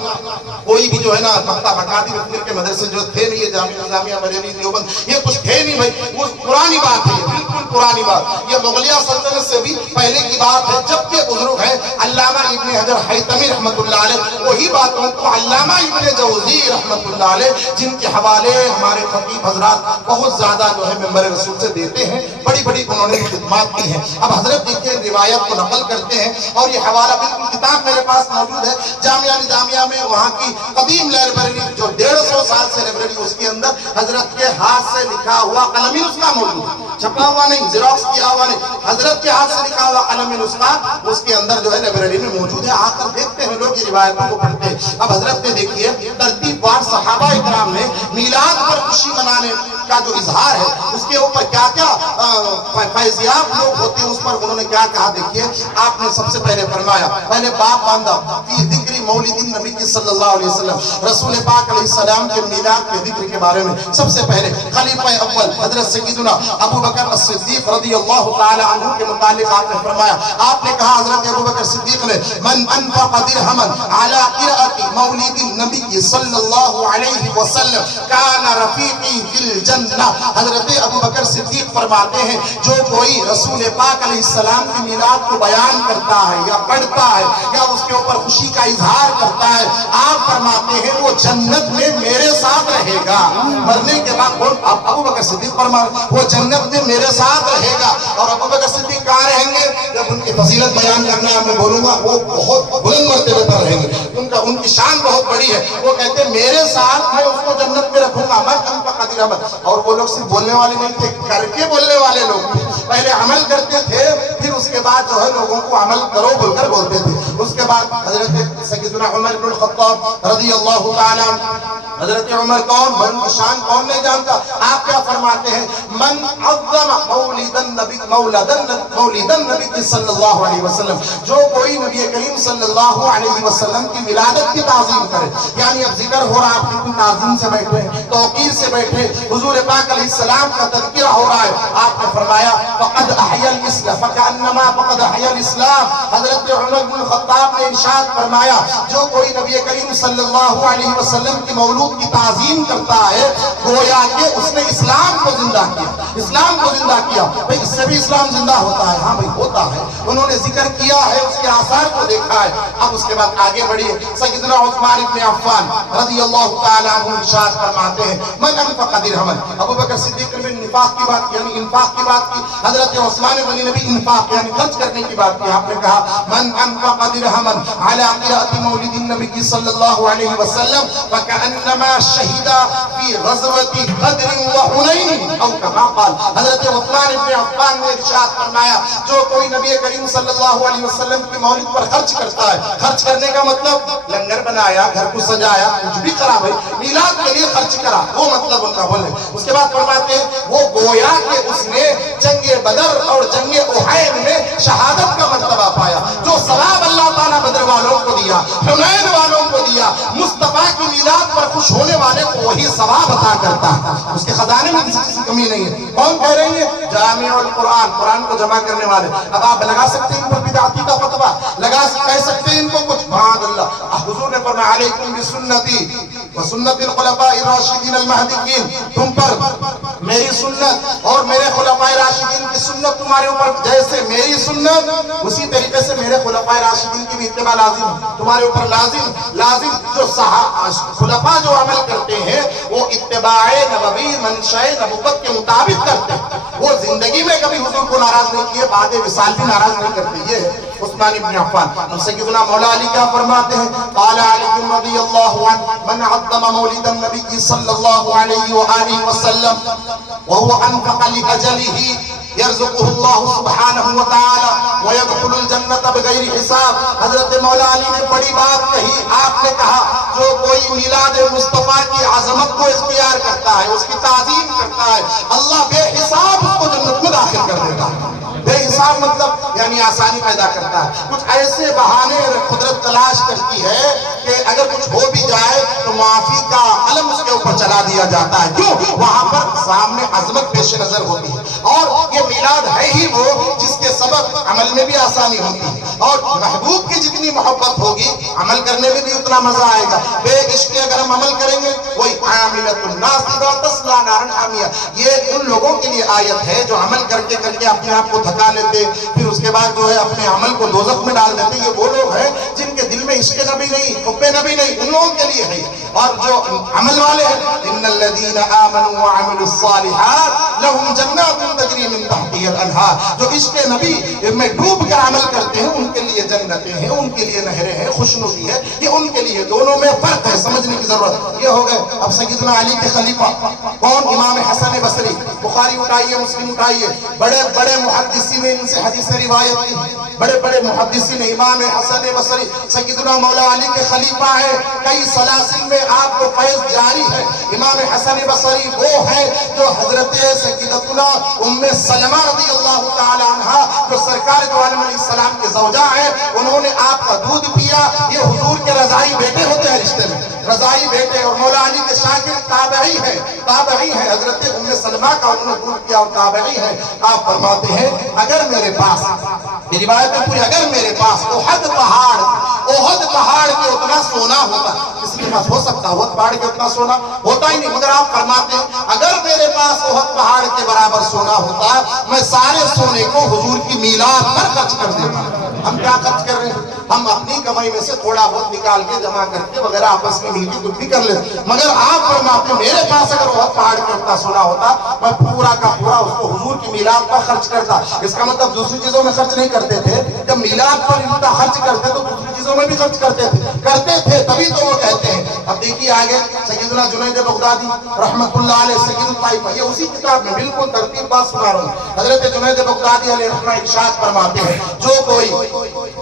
کوئی بھی جو ہے نا مکتب مکاتب فکر کے مدرسے جو تھے نہیں، یہ جامعہ نظامیہ بریلی دیوبند یہ کچھ تھے نہیں بھائی، وہ پرانی بات ہے، یہ بالکل پرانی بات. یہ مغلیہ سلطنت سے بھی پہلے کی بات ہے. جب کے بزرگ ہیں علامہ ابن حجر حیتمی رحمت اللہ علیہ، وہی باتوں کو علامہ ابن جوزی رحمت اللہ علیہ، جن کے حوالے ہمارے خطیب حضرات بہت زیادہ جو ہے ممبر رسول سے دیتے ہیں، بڑی بڑی انہوں نے خدمات کی ہیں. اب حضرت دیکھیں روایت کو نقل کرتے ہیں، اور یہ حوالہ بالکل کتاب میرے پاس موجود ہے جامعہ نظامیہ میں، وہاں کی قدیم لائبریری جو 150 سال سے لائبریری، اس کے اندر حضرت کے ہاتھ سے لکھا ہوا قلمی نسخہ موجود ہے، چھپا ہوا نہیں، زیروکس کیا ہوا نہیں، حضرت کے ہاتھ سے لکھا ہوا قلمی نسخہ اس کے اندر جو ہے لائبریری میں موجود ہے. آ کر دیکھتے ہیں لوگ، یہ روایتوں کو پڑھتے ہیں. اب حضرت نے دیکھیے ترتیب وار صحابہ اکرام نے میلاد پر خوشی منانے کا جو اظہار ہے اس کے اوپر کیا کیا فیضیاب لوگ ہوتے ہیں، اس پر انہوں نے کیا کہا. دیکھیے آپ نے سب سے پہلے فرمایا، پہلے باپ باندھا فی ذکر مولد النبی صلی اللہ علیہ وسلم، رسول پاک علیہ السلام کے میلاد کے ذکر کے بارے میں سب سے پہلے خلیفہ اول حضرت سیدنا ابو بکر الصدیق رضی اللہ تعالی عنہ کے متعلق آپ نے فرمایا. آپ نے کہا حضرت ابو بکر صدیق نے من انفق درہما علی قراءۃ مولد النبی صلی اللہ علیہ وسلم کان رفیقی فی الجنہ. حضرت ابو بکر صدیق فرماتے ہیں جو کوئی رسول پاک علیہ السلام کی میلاد کو بیان کرتا ہے یا پڑھتا ہے یا اس کے اوپر خوشی کا اظہار کرتا ہے، آپ فرماتے ہیں وہ جنت میں میرے ساتھ رہے گا. مرنے کے بعد ابو بکر صدیق فرماتے وہ جنت میں میرے ساتھ رہے گا. اور ابو بکر صدیق کہاں رہیں گے؟ جب ان کی فضیلت بیان کرنا میں بولوں گا، وہ بہت بلند مرتبے پر رہیں گے، ان کی شان بہت بڑی ہے. وہ کہتے ہیں میرے ساتھ میں اس کو جنت میں رکھوں گا. اور وہ لوگ صرف بولنے والے نہیں تھے، کر کے بولنے والے لوگ تھے. پہلے عمل کرتے تھے، پھر اس کے بعد جو ہے لوگوں کو عمل کرو بول کر بولتے تھے. اس کے بعد حضرت سیدنا عمر بن الخطاب رضی اللہ تعالی عنہ، حضرت عمر کون، بڑی شان کون نہیں جانتا. آپ کیا فرماتے ہیں؟ من عظم مولد النبی صلی اللہ علیہ وسلم، جو کوئی نبی کریم صلی اللہ علیہ وسلم کی ولادت کی تعظیم کرے. یعنی اب ذکر ہو رہا، آپ بالکل تعظیم سے بیٹھے ہیں، توقیر سے بیٹھے، حضور پاک علیہ السلام کا تذکرہ ہو رہا ہے. آپ نے فرمایا فقد احیا الاسلام فکانما فقد احیا الاسلام. حضرت عمر بن الخطاب نے ارشاد فرمایا جو کوئی نبی کریم صلی اللہ علیہ وسلم کی مولود کی تعظیم کرتا ہے گویا کہ اس نے اسلام کو زندہ کیا، اسلام کو زندہ کیا. بھئی اس سے بھی اسلام زندہ ہوتا ہے؟ ہاں بھئی ہوتا ہے. انہوں نے ذکر کیا ہے، اس کے آثار کو دیکھا ہے۔ اب اس کے بعد آگے بڑھیے، سیدنا عثمان ابن عفان رضی اللہ تعالیٰ عنہ ارشاد فرماتے ہیں من انفق درہما، ابو بکر صدیق نے انفاق کی بات یعنی انفاق کی بات کی، حضرت عثمان بن نبی انفاق یعنی خرچ کرنے کی بات کی۔ آپ نے کہا من انفق درہما علی قراءۃ مولد النبی صلی اللہ علیہ وسلم فکأنما شہد فی غزوۃ بدر وحنین او کما قال، حضرت عثمان ابن عفان نے ارشاد فرمایا جو کوئی نبی کریم صلی اللہ علیہ وسلم کی مولد پر خرچ کرتا ہے، خرچ کرنے کا مطلب لنگر بنایا، گھر کو سجایا، کچھ بھی کرا بھائی، میلاد کے لیے خرچ کرا، وہ مطلب ان کا بولے۔ اس کے بعد فرماتے ہیں وہ گویا کہ اس نے جنگ بدر اور جنگ احد میں شہادت کا مرتبہ پایا، جو ثواب اللہ تعالیٰ بدر والوں کو دیا، حنین والوں کو دیا، مصطفیٰ کی میلاد پر خوش ہونے والے کو وہی ثواب عطا کرتا ہے، اس کے خزانے میں کسی کمی نہیں ہے۔ کون کہہ رہے ہیں؟ جامع القرآن، قرآن کو جمع کرنے والے۔ اب آپ لگا سکتے ہیں ان پر بدعتی کا فتویٰ، کہہ سکتے ہیں ان کو کچھ، معاذ اللہ۔ حضور نے فرمایا علیکم بسنتی وسنت الخلفاء الراشدین المہدیین، تم پر میری سنت اور میرے خلفاء راشدین کی سنت تمہارے اوپر، جیسے میری سنت اسی طریقے سے میرے خلفاء راشدین کی بھی اتباع لازم تمہارے اوپر، لازم جو خلفاء جو عمل کرتے ہیں وہ اتباع نبوی منشاء نبوت کے مطابق کرتے ہیں، وہ زندگی میں کبھی حضور کو ناراض نہیں کیے، بعد وصال بھی ناراض نہیں کرتے۔ یہ ہے عثمان ابن عفان۔ سیدنا مولا علی کیا فرماتے ہیں؟ قال علی رضی اللہ عنہ من عظم مولد النبی صلی اللہ علیہ وآلہ وسلم وهو انفق لأجلہ یرزقہ اللہ سبحانہ وتعالی ویدخل الجنت بغیر حساب۔ حضرت مولا علی نے بڑی بات کہی، آپ نے کہا جو کوئی میلاد مصطفیٰ کی عظمت کو اختیار کرتا ہے، اس کی تعظیم کرتا ہے، اللہ بے حساب اس کو جنت میں داخل کر دیتا ہے۔ بے حساب مطلب یعنی آسانی پیدا کرتا ہے۔ کچھ ایسے بہانے قدرت تلاش کرتی ہے کہ اگر کچھ ہو بھی جائے تو معافی کا علم اس کے اوپر چلا دیا جاتا ہے، کیوں؟ وہاں پر سامنے عظمت پیش نظر ہوتی ہے، اور یہ میلاد ہے ہی وہ جس کے سبب عمل میں بھی آسانی ہوتی ہے، اور محبوب کی جتنی محبت ہوگی عمل کرنے میں بھی اتنا مزہ آئے گا۔ بے عشق اگر ہم عمل کریں گے وہی عاملۃ الناصبہ تصلیٰ نارا حامیہ، یہ ان لوگوں کے لیے آیت ہے جو عمل کر کے اپنے آپ کو تھکا لیتے، پھر اس کے بعد جو ہے اپنے عمل کو دوزخ میں ڈال دیتے۔ یہ وہ لوگ ہیں جن کے دل میں عشق نبی نہیں، حب نبی نہیں، ان لوگوں کے لیے ہے۔ اور جو عمل والے ہیں ان الذین آمنوا وعملوا الصالحات لهم جنات تجری من تحتها الانہار، جو عشق نبی میں ڈوب کر عمل کرتے ہیں ان کے لیے جنتیں ہیں، ان کے لیے نہریں ہیں، خوشنودی ہے، یہ ان کے لیے۔ دونوں میں فرق ہے، سمجھنے کی ضرورت۔ یہ ہو گئے اب سیدنا علی کے خلیفہ کون؟ امام حسن بصری۔ بخاری اٹھائیے، مسلم اٹھائیے، بڑے بڑے محدثین نے ان سے حدیث روایت کی، بڑے بڑے محدثین۔ امام حسن بصری سیدنا مولا علی کے خلیفہ ہیں، کئی سلاسل میں آپ کو فیض جاری ہے۔ امام حسن بصری وہ ہے جو حضرت سیدتنا ام سلمہ رضی اللہ تعالی عنہا جو سرکار دو عالم علیہ السلام کے زوجہ ہیں، انہوں نے آپ کا دودھ پیا۔ یہ حضور کے رضائی بیٹے ہوتے ہیں رشتے میں، رضائی بیٹے، اور مولا علی کے شاگرد تابعی ہیں حضرت ام سلمہ کا انہوں نے دودھ پیا اور تابعی ہیں۔ آپ فرماتے ہیں اگر میرے پاس، یہ روایت ہے پوری، اگر میرے پاس احد پہاڑ کے اتنا سونا ہوتا، کس کے پاس ہو سکتا احد پہاڑ کے اتنا سونا؟ ہوتا ہی نہیں، مگر آپ فرماتے ہیں اگر میرے پاس احد پہاڑ کے برابر سونا ہوتا میں سارے سونے کو حضور کی میلاد پر خرچ کر دیتا۔ ہم کیا خرچ کر رہے ہیں؟ ہم اپنی کمائی میں سے تھوڑا بہت نکال کے جمع کر کے وغیرہ آپس میں مل کے کچھ بھی کر لیتے، مگر آپ فرماتے ہیں میرے پاس اگر احد پہاڑ کے اتنا سونا ہوتا میں پورا کا پورا اس کو حضور کی میلاد پر خرچ کرتا۔ اس کا مطلب دوسری چیزوں میں خرچ نہیں کرتے تھے، جب میلاد پر اتنا خرچ کرتے تو دوسری چیزوں میں بھی خرچ کرتے تھے، تبھی تو وہ کہتے ہیں۔ اب دیکھیے آگے سیدنا جنید بغدادی رحمت اللہ علیہ سید الطائفہ، یہ اسی کتاب میں بالکل ترتیب بات سنا رہا ہوں۔ حضرت جنید بغدادی علیہ الرحمہ ارشاد فرماتے ہیں جو کوئی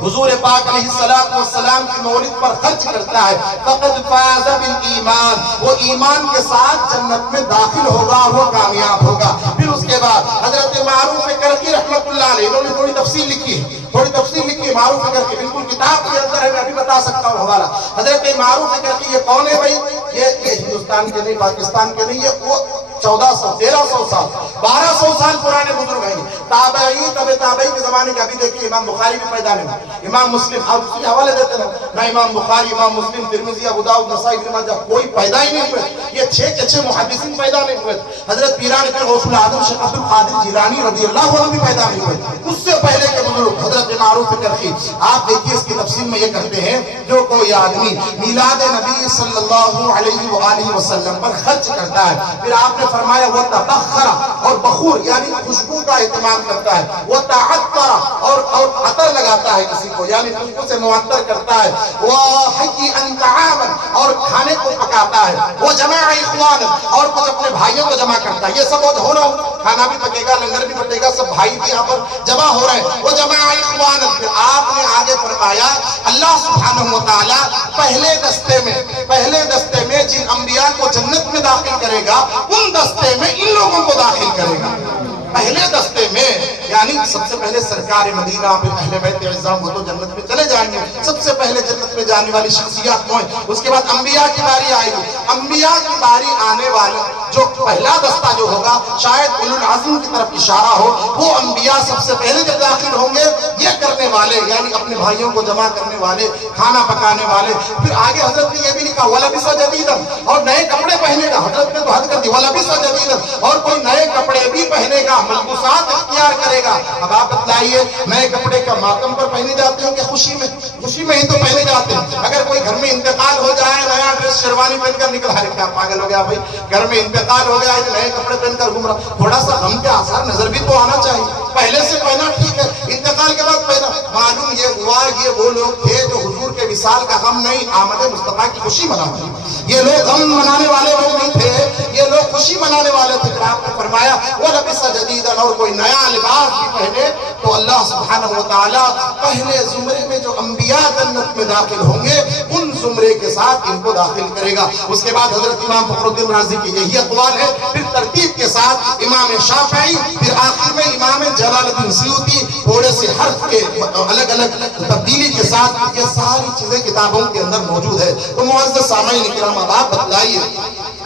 حضور پاک علیہ السلام کی مولد پر خرچ کرتا ہے فقد فاز بالایمان، وہ ایمان کے ساتھ جنت میں داخل ہوگا، وہ کامیاب ہوگا۔ پھر اس کے بعد حضرت معروف کرکی رحمت اللہ علیہ، انہوں نے تھوڑی تفصیل لکھی ہے، معروف کرکی بالکل کتاب کے اندر ہے، میں ابھی بتا سکتا ہوں حوالہ۔ حضرت معروف کرکی یہ کون ہے بھائی؟ یہ ہندوستان کے نہیں، پاکستان کے نہیں، یہ وہ 1300 سال 1200 سال پرانے بزرگ ہیں۔ تابعی تابعی کے زمانے کے، ابھی دیکھیے امام بخاری بھی پیدا نہیں ہوئے، امام مسلم، آپ اس کے حوالے دیتے ہیں نہ امام بخاری، امام مسلم، ترمذی، ابو داؤد، نسائی، ابن ماجہ، کوئی پیدا ہی نہیں ہوئے۔ یہ 6 کے 6 محدثین پیدا نہیں ہوئے۔ حضرت پیران پیر غوث العظم شیخ عبد القادر جیلانی رضی اللہ عنہ بھی پیدا نہیں ہوئے۔ اس سے پہلے کے بزرگ حضرت معروف کرخی، آپ دیکھیے اس کی تفصیل میں یہ کرتے ہیں جو کوئی آدمی میلاد نبی صلی اللہ علیہ وآلہ وسلم پر خرچ کرتا ہے، پھر آپ نے فرمایا وہ تبخر اور بخور یعنی خوشبو کا اہتمام کرتا ہے، وہ تعطر اور عطر لگاتا ہے کسی کو یعنی خوشبو سے معطر کرتا ہے، وہ حیّا طعاما اور کھانے کو پکاتا ہے، وہ جمع اخوان اور کچھ اپنے بھائیوں کو جمع کرتا ہے، یہ سب ہو رہا ہو، کھانا بھی پکے گا، لنگر بھی بٹے گا، سب بھائی بھی یہاں پر جمع ہو رہے ہیں، وہ جمع اخوان۔ پھر آپ نے آگے فرمایا اللہ سبحانہ وتعالی پہلے دستے میں جن انبیاء کو جنت میں داخل کرے گا ان دستے میں ان لوگوں کو داخل کرے گا، پہلے دستے میں یعنی سب سے پہلے سرکار مدینہ پھر اہل بیت اعظم وہ تو جنت میں چلے جائیں گے، سب سے پہلے جنت میں جانے والی شخصیات کون ہیں، اس کے بعد انبیاء کی باری آئے گی، انبیاء کی باری آنے والے جو پہلا دستہ جو ہوگا شاید اولو العزم کی طرف اشارہ ہو، وہ انبیاء سب سے پہلے جب داخل ہوں گے، یہ کرنے والے یعنی اپنے بھائیوں کو جمع کرنے والے، کھانا پکانے والے، پھر آگے حضرت نے یہ بھی لکھا وَلَبِسَ جَدِيدًا اور نئے کپڑے پہنے گا، حضرت نے تو حد کر دی وَلَبِسَ جَدِيدًا اور کوئی نئے کپڑے بھی پہنے گا، ملبوسات اختیار کرے گا۔ اب آپ بتلائیے نئے کپڑے کا ماتم پر پہنے جاتے ہیں کہ خوشی میں ہی تو پہنے جاتے ہیں، اگر کوئی گھر میں انتقال ہو جائے نیا ڈریس شیروانی پہن کر نکلا ہے، کیا پاگل ہو گیا بھائی، گھر میں انتقال ہو گیا ہے نئے کپڑے پہن کر گھوم رہا، تھوڑا سا غم کے آثار نظر بھی تو آنا چاہیے، پہلے سے پہنا ٹھیک ہے، انتقال کے بعد پہنا، معلوم یہ ہوا یہ وہ لوگ تھے جو حضور کے وصال کا غم نہیں آمد مصطفیٰ کی خوشی مناتے ہیں، یہ لوگ غم منانے والے لوگ نہیں تھے، یہ لوگ خوشی منانے والے تھے۔ پھر آپ نے فرمایا وَلَبِسَ جَدِيدًا اور کوئی نیا لباس بھی پہنے، تو اللہ سبحانہ وتعالی پہلے زمرے میں جو انبیاء جنت میں داخل ہوں گے ان زمرے کے ساتھ ان کو داخل کرے گا۔ اس کے بعد حضرت امام فخر الدین رازی کی یہی اقوال ہے، پھر ترتیب کے ساتھ امام شافعی، پھر آخر میں امام جلال الدین سیوطی، تھوڑے سے حرف کے الگ الگ تبدیلی کے ساتھ یہ ساری چیزیں کتابوں کے اندر موجود ہے۔ تو معزز سامعین کرام اب آپ بتلائیے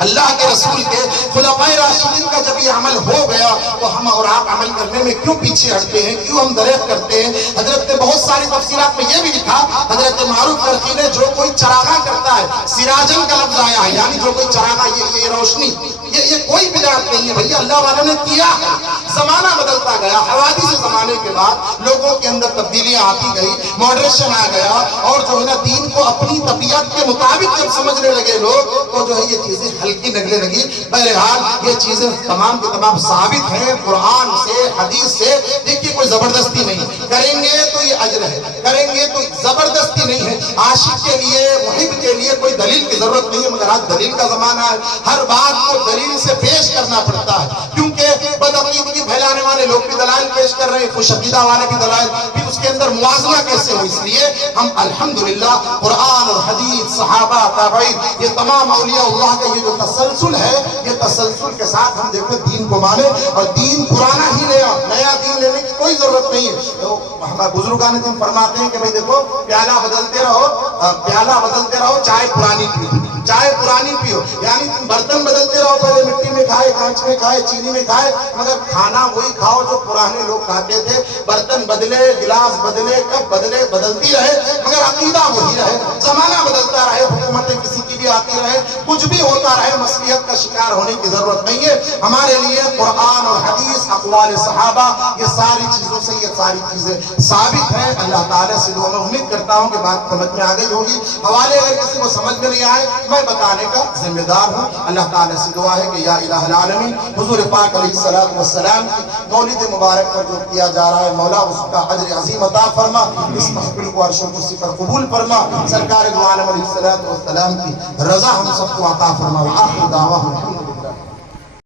اللہ کے رسول کے خلفائے راشدین کا جب یہ عمل ہو گیا تو ہم اور آپ عمل کرنے میں کیوں پیچھے ہٹتے ہیں، کیوں ہم دریغ کرتے ہیں؟ حضرت نے بہت ساری تفصیلات میں یہ بھی لکھا، حضرت معروف کرخی نے جو کوئی چراغاں کرتا ہے، سراجن کا لفظ آیا ہے یعنی جو کوئی چراغاں یہ روشنی، یہ کوئی بدعت نہیں ہے بھئی، اللہ والوں نے کیا ہے۔ زمانہ بدلتا گیا، حوادث زمانے کے بعد لوگوں کے اندر تبدیلیاں آتی گئی، ماڈریشن آ گیا، اور جو ہے نا دین کو اپنی طبیعت کے مطابق جب سمجھنے لگے لوگ تو جو ہے یہ چیزیں ہلکی لگنے لگی۔ بہرحال یہ چیزیں تمام کے تمام ثابت ہیں قرآن سے، حدیث سے، دیکھیے کوئی زبردستی نہیں، کریں گے تو یہ اجر ہے، کریں گے تو زبردستی نہیں ہے، عاشق کے لیے محب کے لیے کوئی دلیل کی ضرورت نہیں ہے، مگر آج دلیل کا زمانہ ہے، ہر بات کو دلیل سے پیش کرنا پڑتا ہے، کیونکہ بدعقیدگی پھیلانے والے لوگ بھی دلائل پیش کر رہے ہیں، خوش عقیدہ والے بھی دلائل، پھر اس کے اندر موازنہ کیسے ہو؟ اس لیے ہم الحمدللہ قرآن اور حدیث، صحابہ، تابعین، یہ تمام اولیاء اللہ کا یہ جو تسلسل ہے، یہ تسلسل کے ساتھ ہم دیکھیں دین کو مانے، اور دین پرانا ہی نیا دین لینے کی کوئی ضرورت نہیں ہے۔ تو ہمارے بزرگان دین فرماتے ہیں کہ بھئی دیکھو پیالہ بدلتے رہو، چائے پرانی پیو، چائے پرانی پیو، یعنی برتن بدلتے رہو، پہلے مٹی میں کھائے، کانچ میں کھائے، چینی میں کھائے، مگر کھانا وہی کھاؤ جو پرانے لوگ کھاتے تھے، برتن بدلے، گلاس بدلے، کپ بدلے، بدلتی رہے، مگر عقیدہ وہی رہے، زمانہ بدلتا رہے، حکومتیں کسی کی بھی آتی رہے، کچھ بھی ہوتا رہے، مصلیحت کا شکار ہونے کی ضرورت نہیں ہے۔ ہمارے لیے قرآن اور حدیث، اقوال صحابہ، یہ ساری چیزوں سے یہ ساری چیزیں ثابت ہیں۔ اللہ تعالیٰ سے دعا میں امید کرتا ہوں کہ بات سمجھ میں آ گئی ہوگی، حوالے اگر کسی کو سمجھ میں نہیں آئے میں بتانے کا ذمہ دار ہوں۔ اللہ تعالیٰ سے دعا ہے کہ یا الہ العالمین حضور پاک علیہ السلام کی مولد مبارک پر جو کیا جا رہا ہے مولا اس کا اجر عظیم عطا فرما، اس محفل کو عرش و کرسی پر قبول فرما، سرکار دو عالم علیہ السلام کی رضا ہم سب کو عطا فرما۔ وآخر دعواہم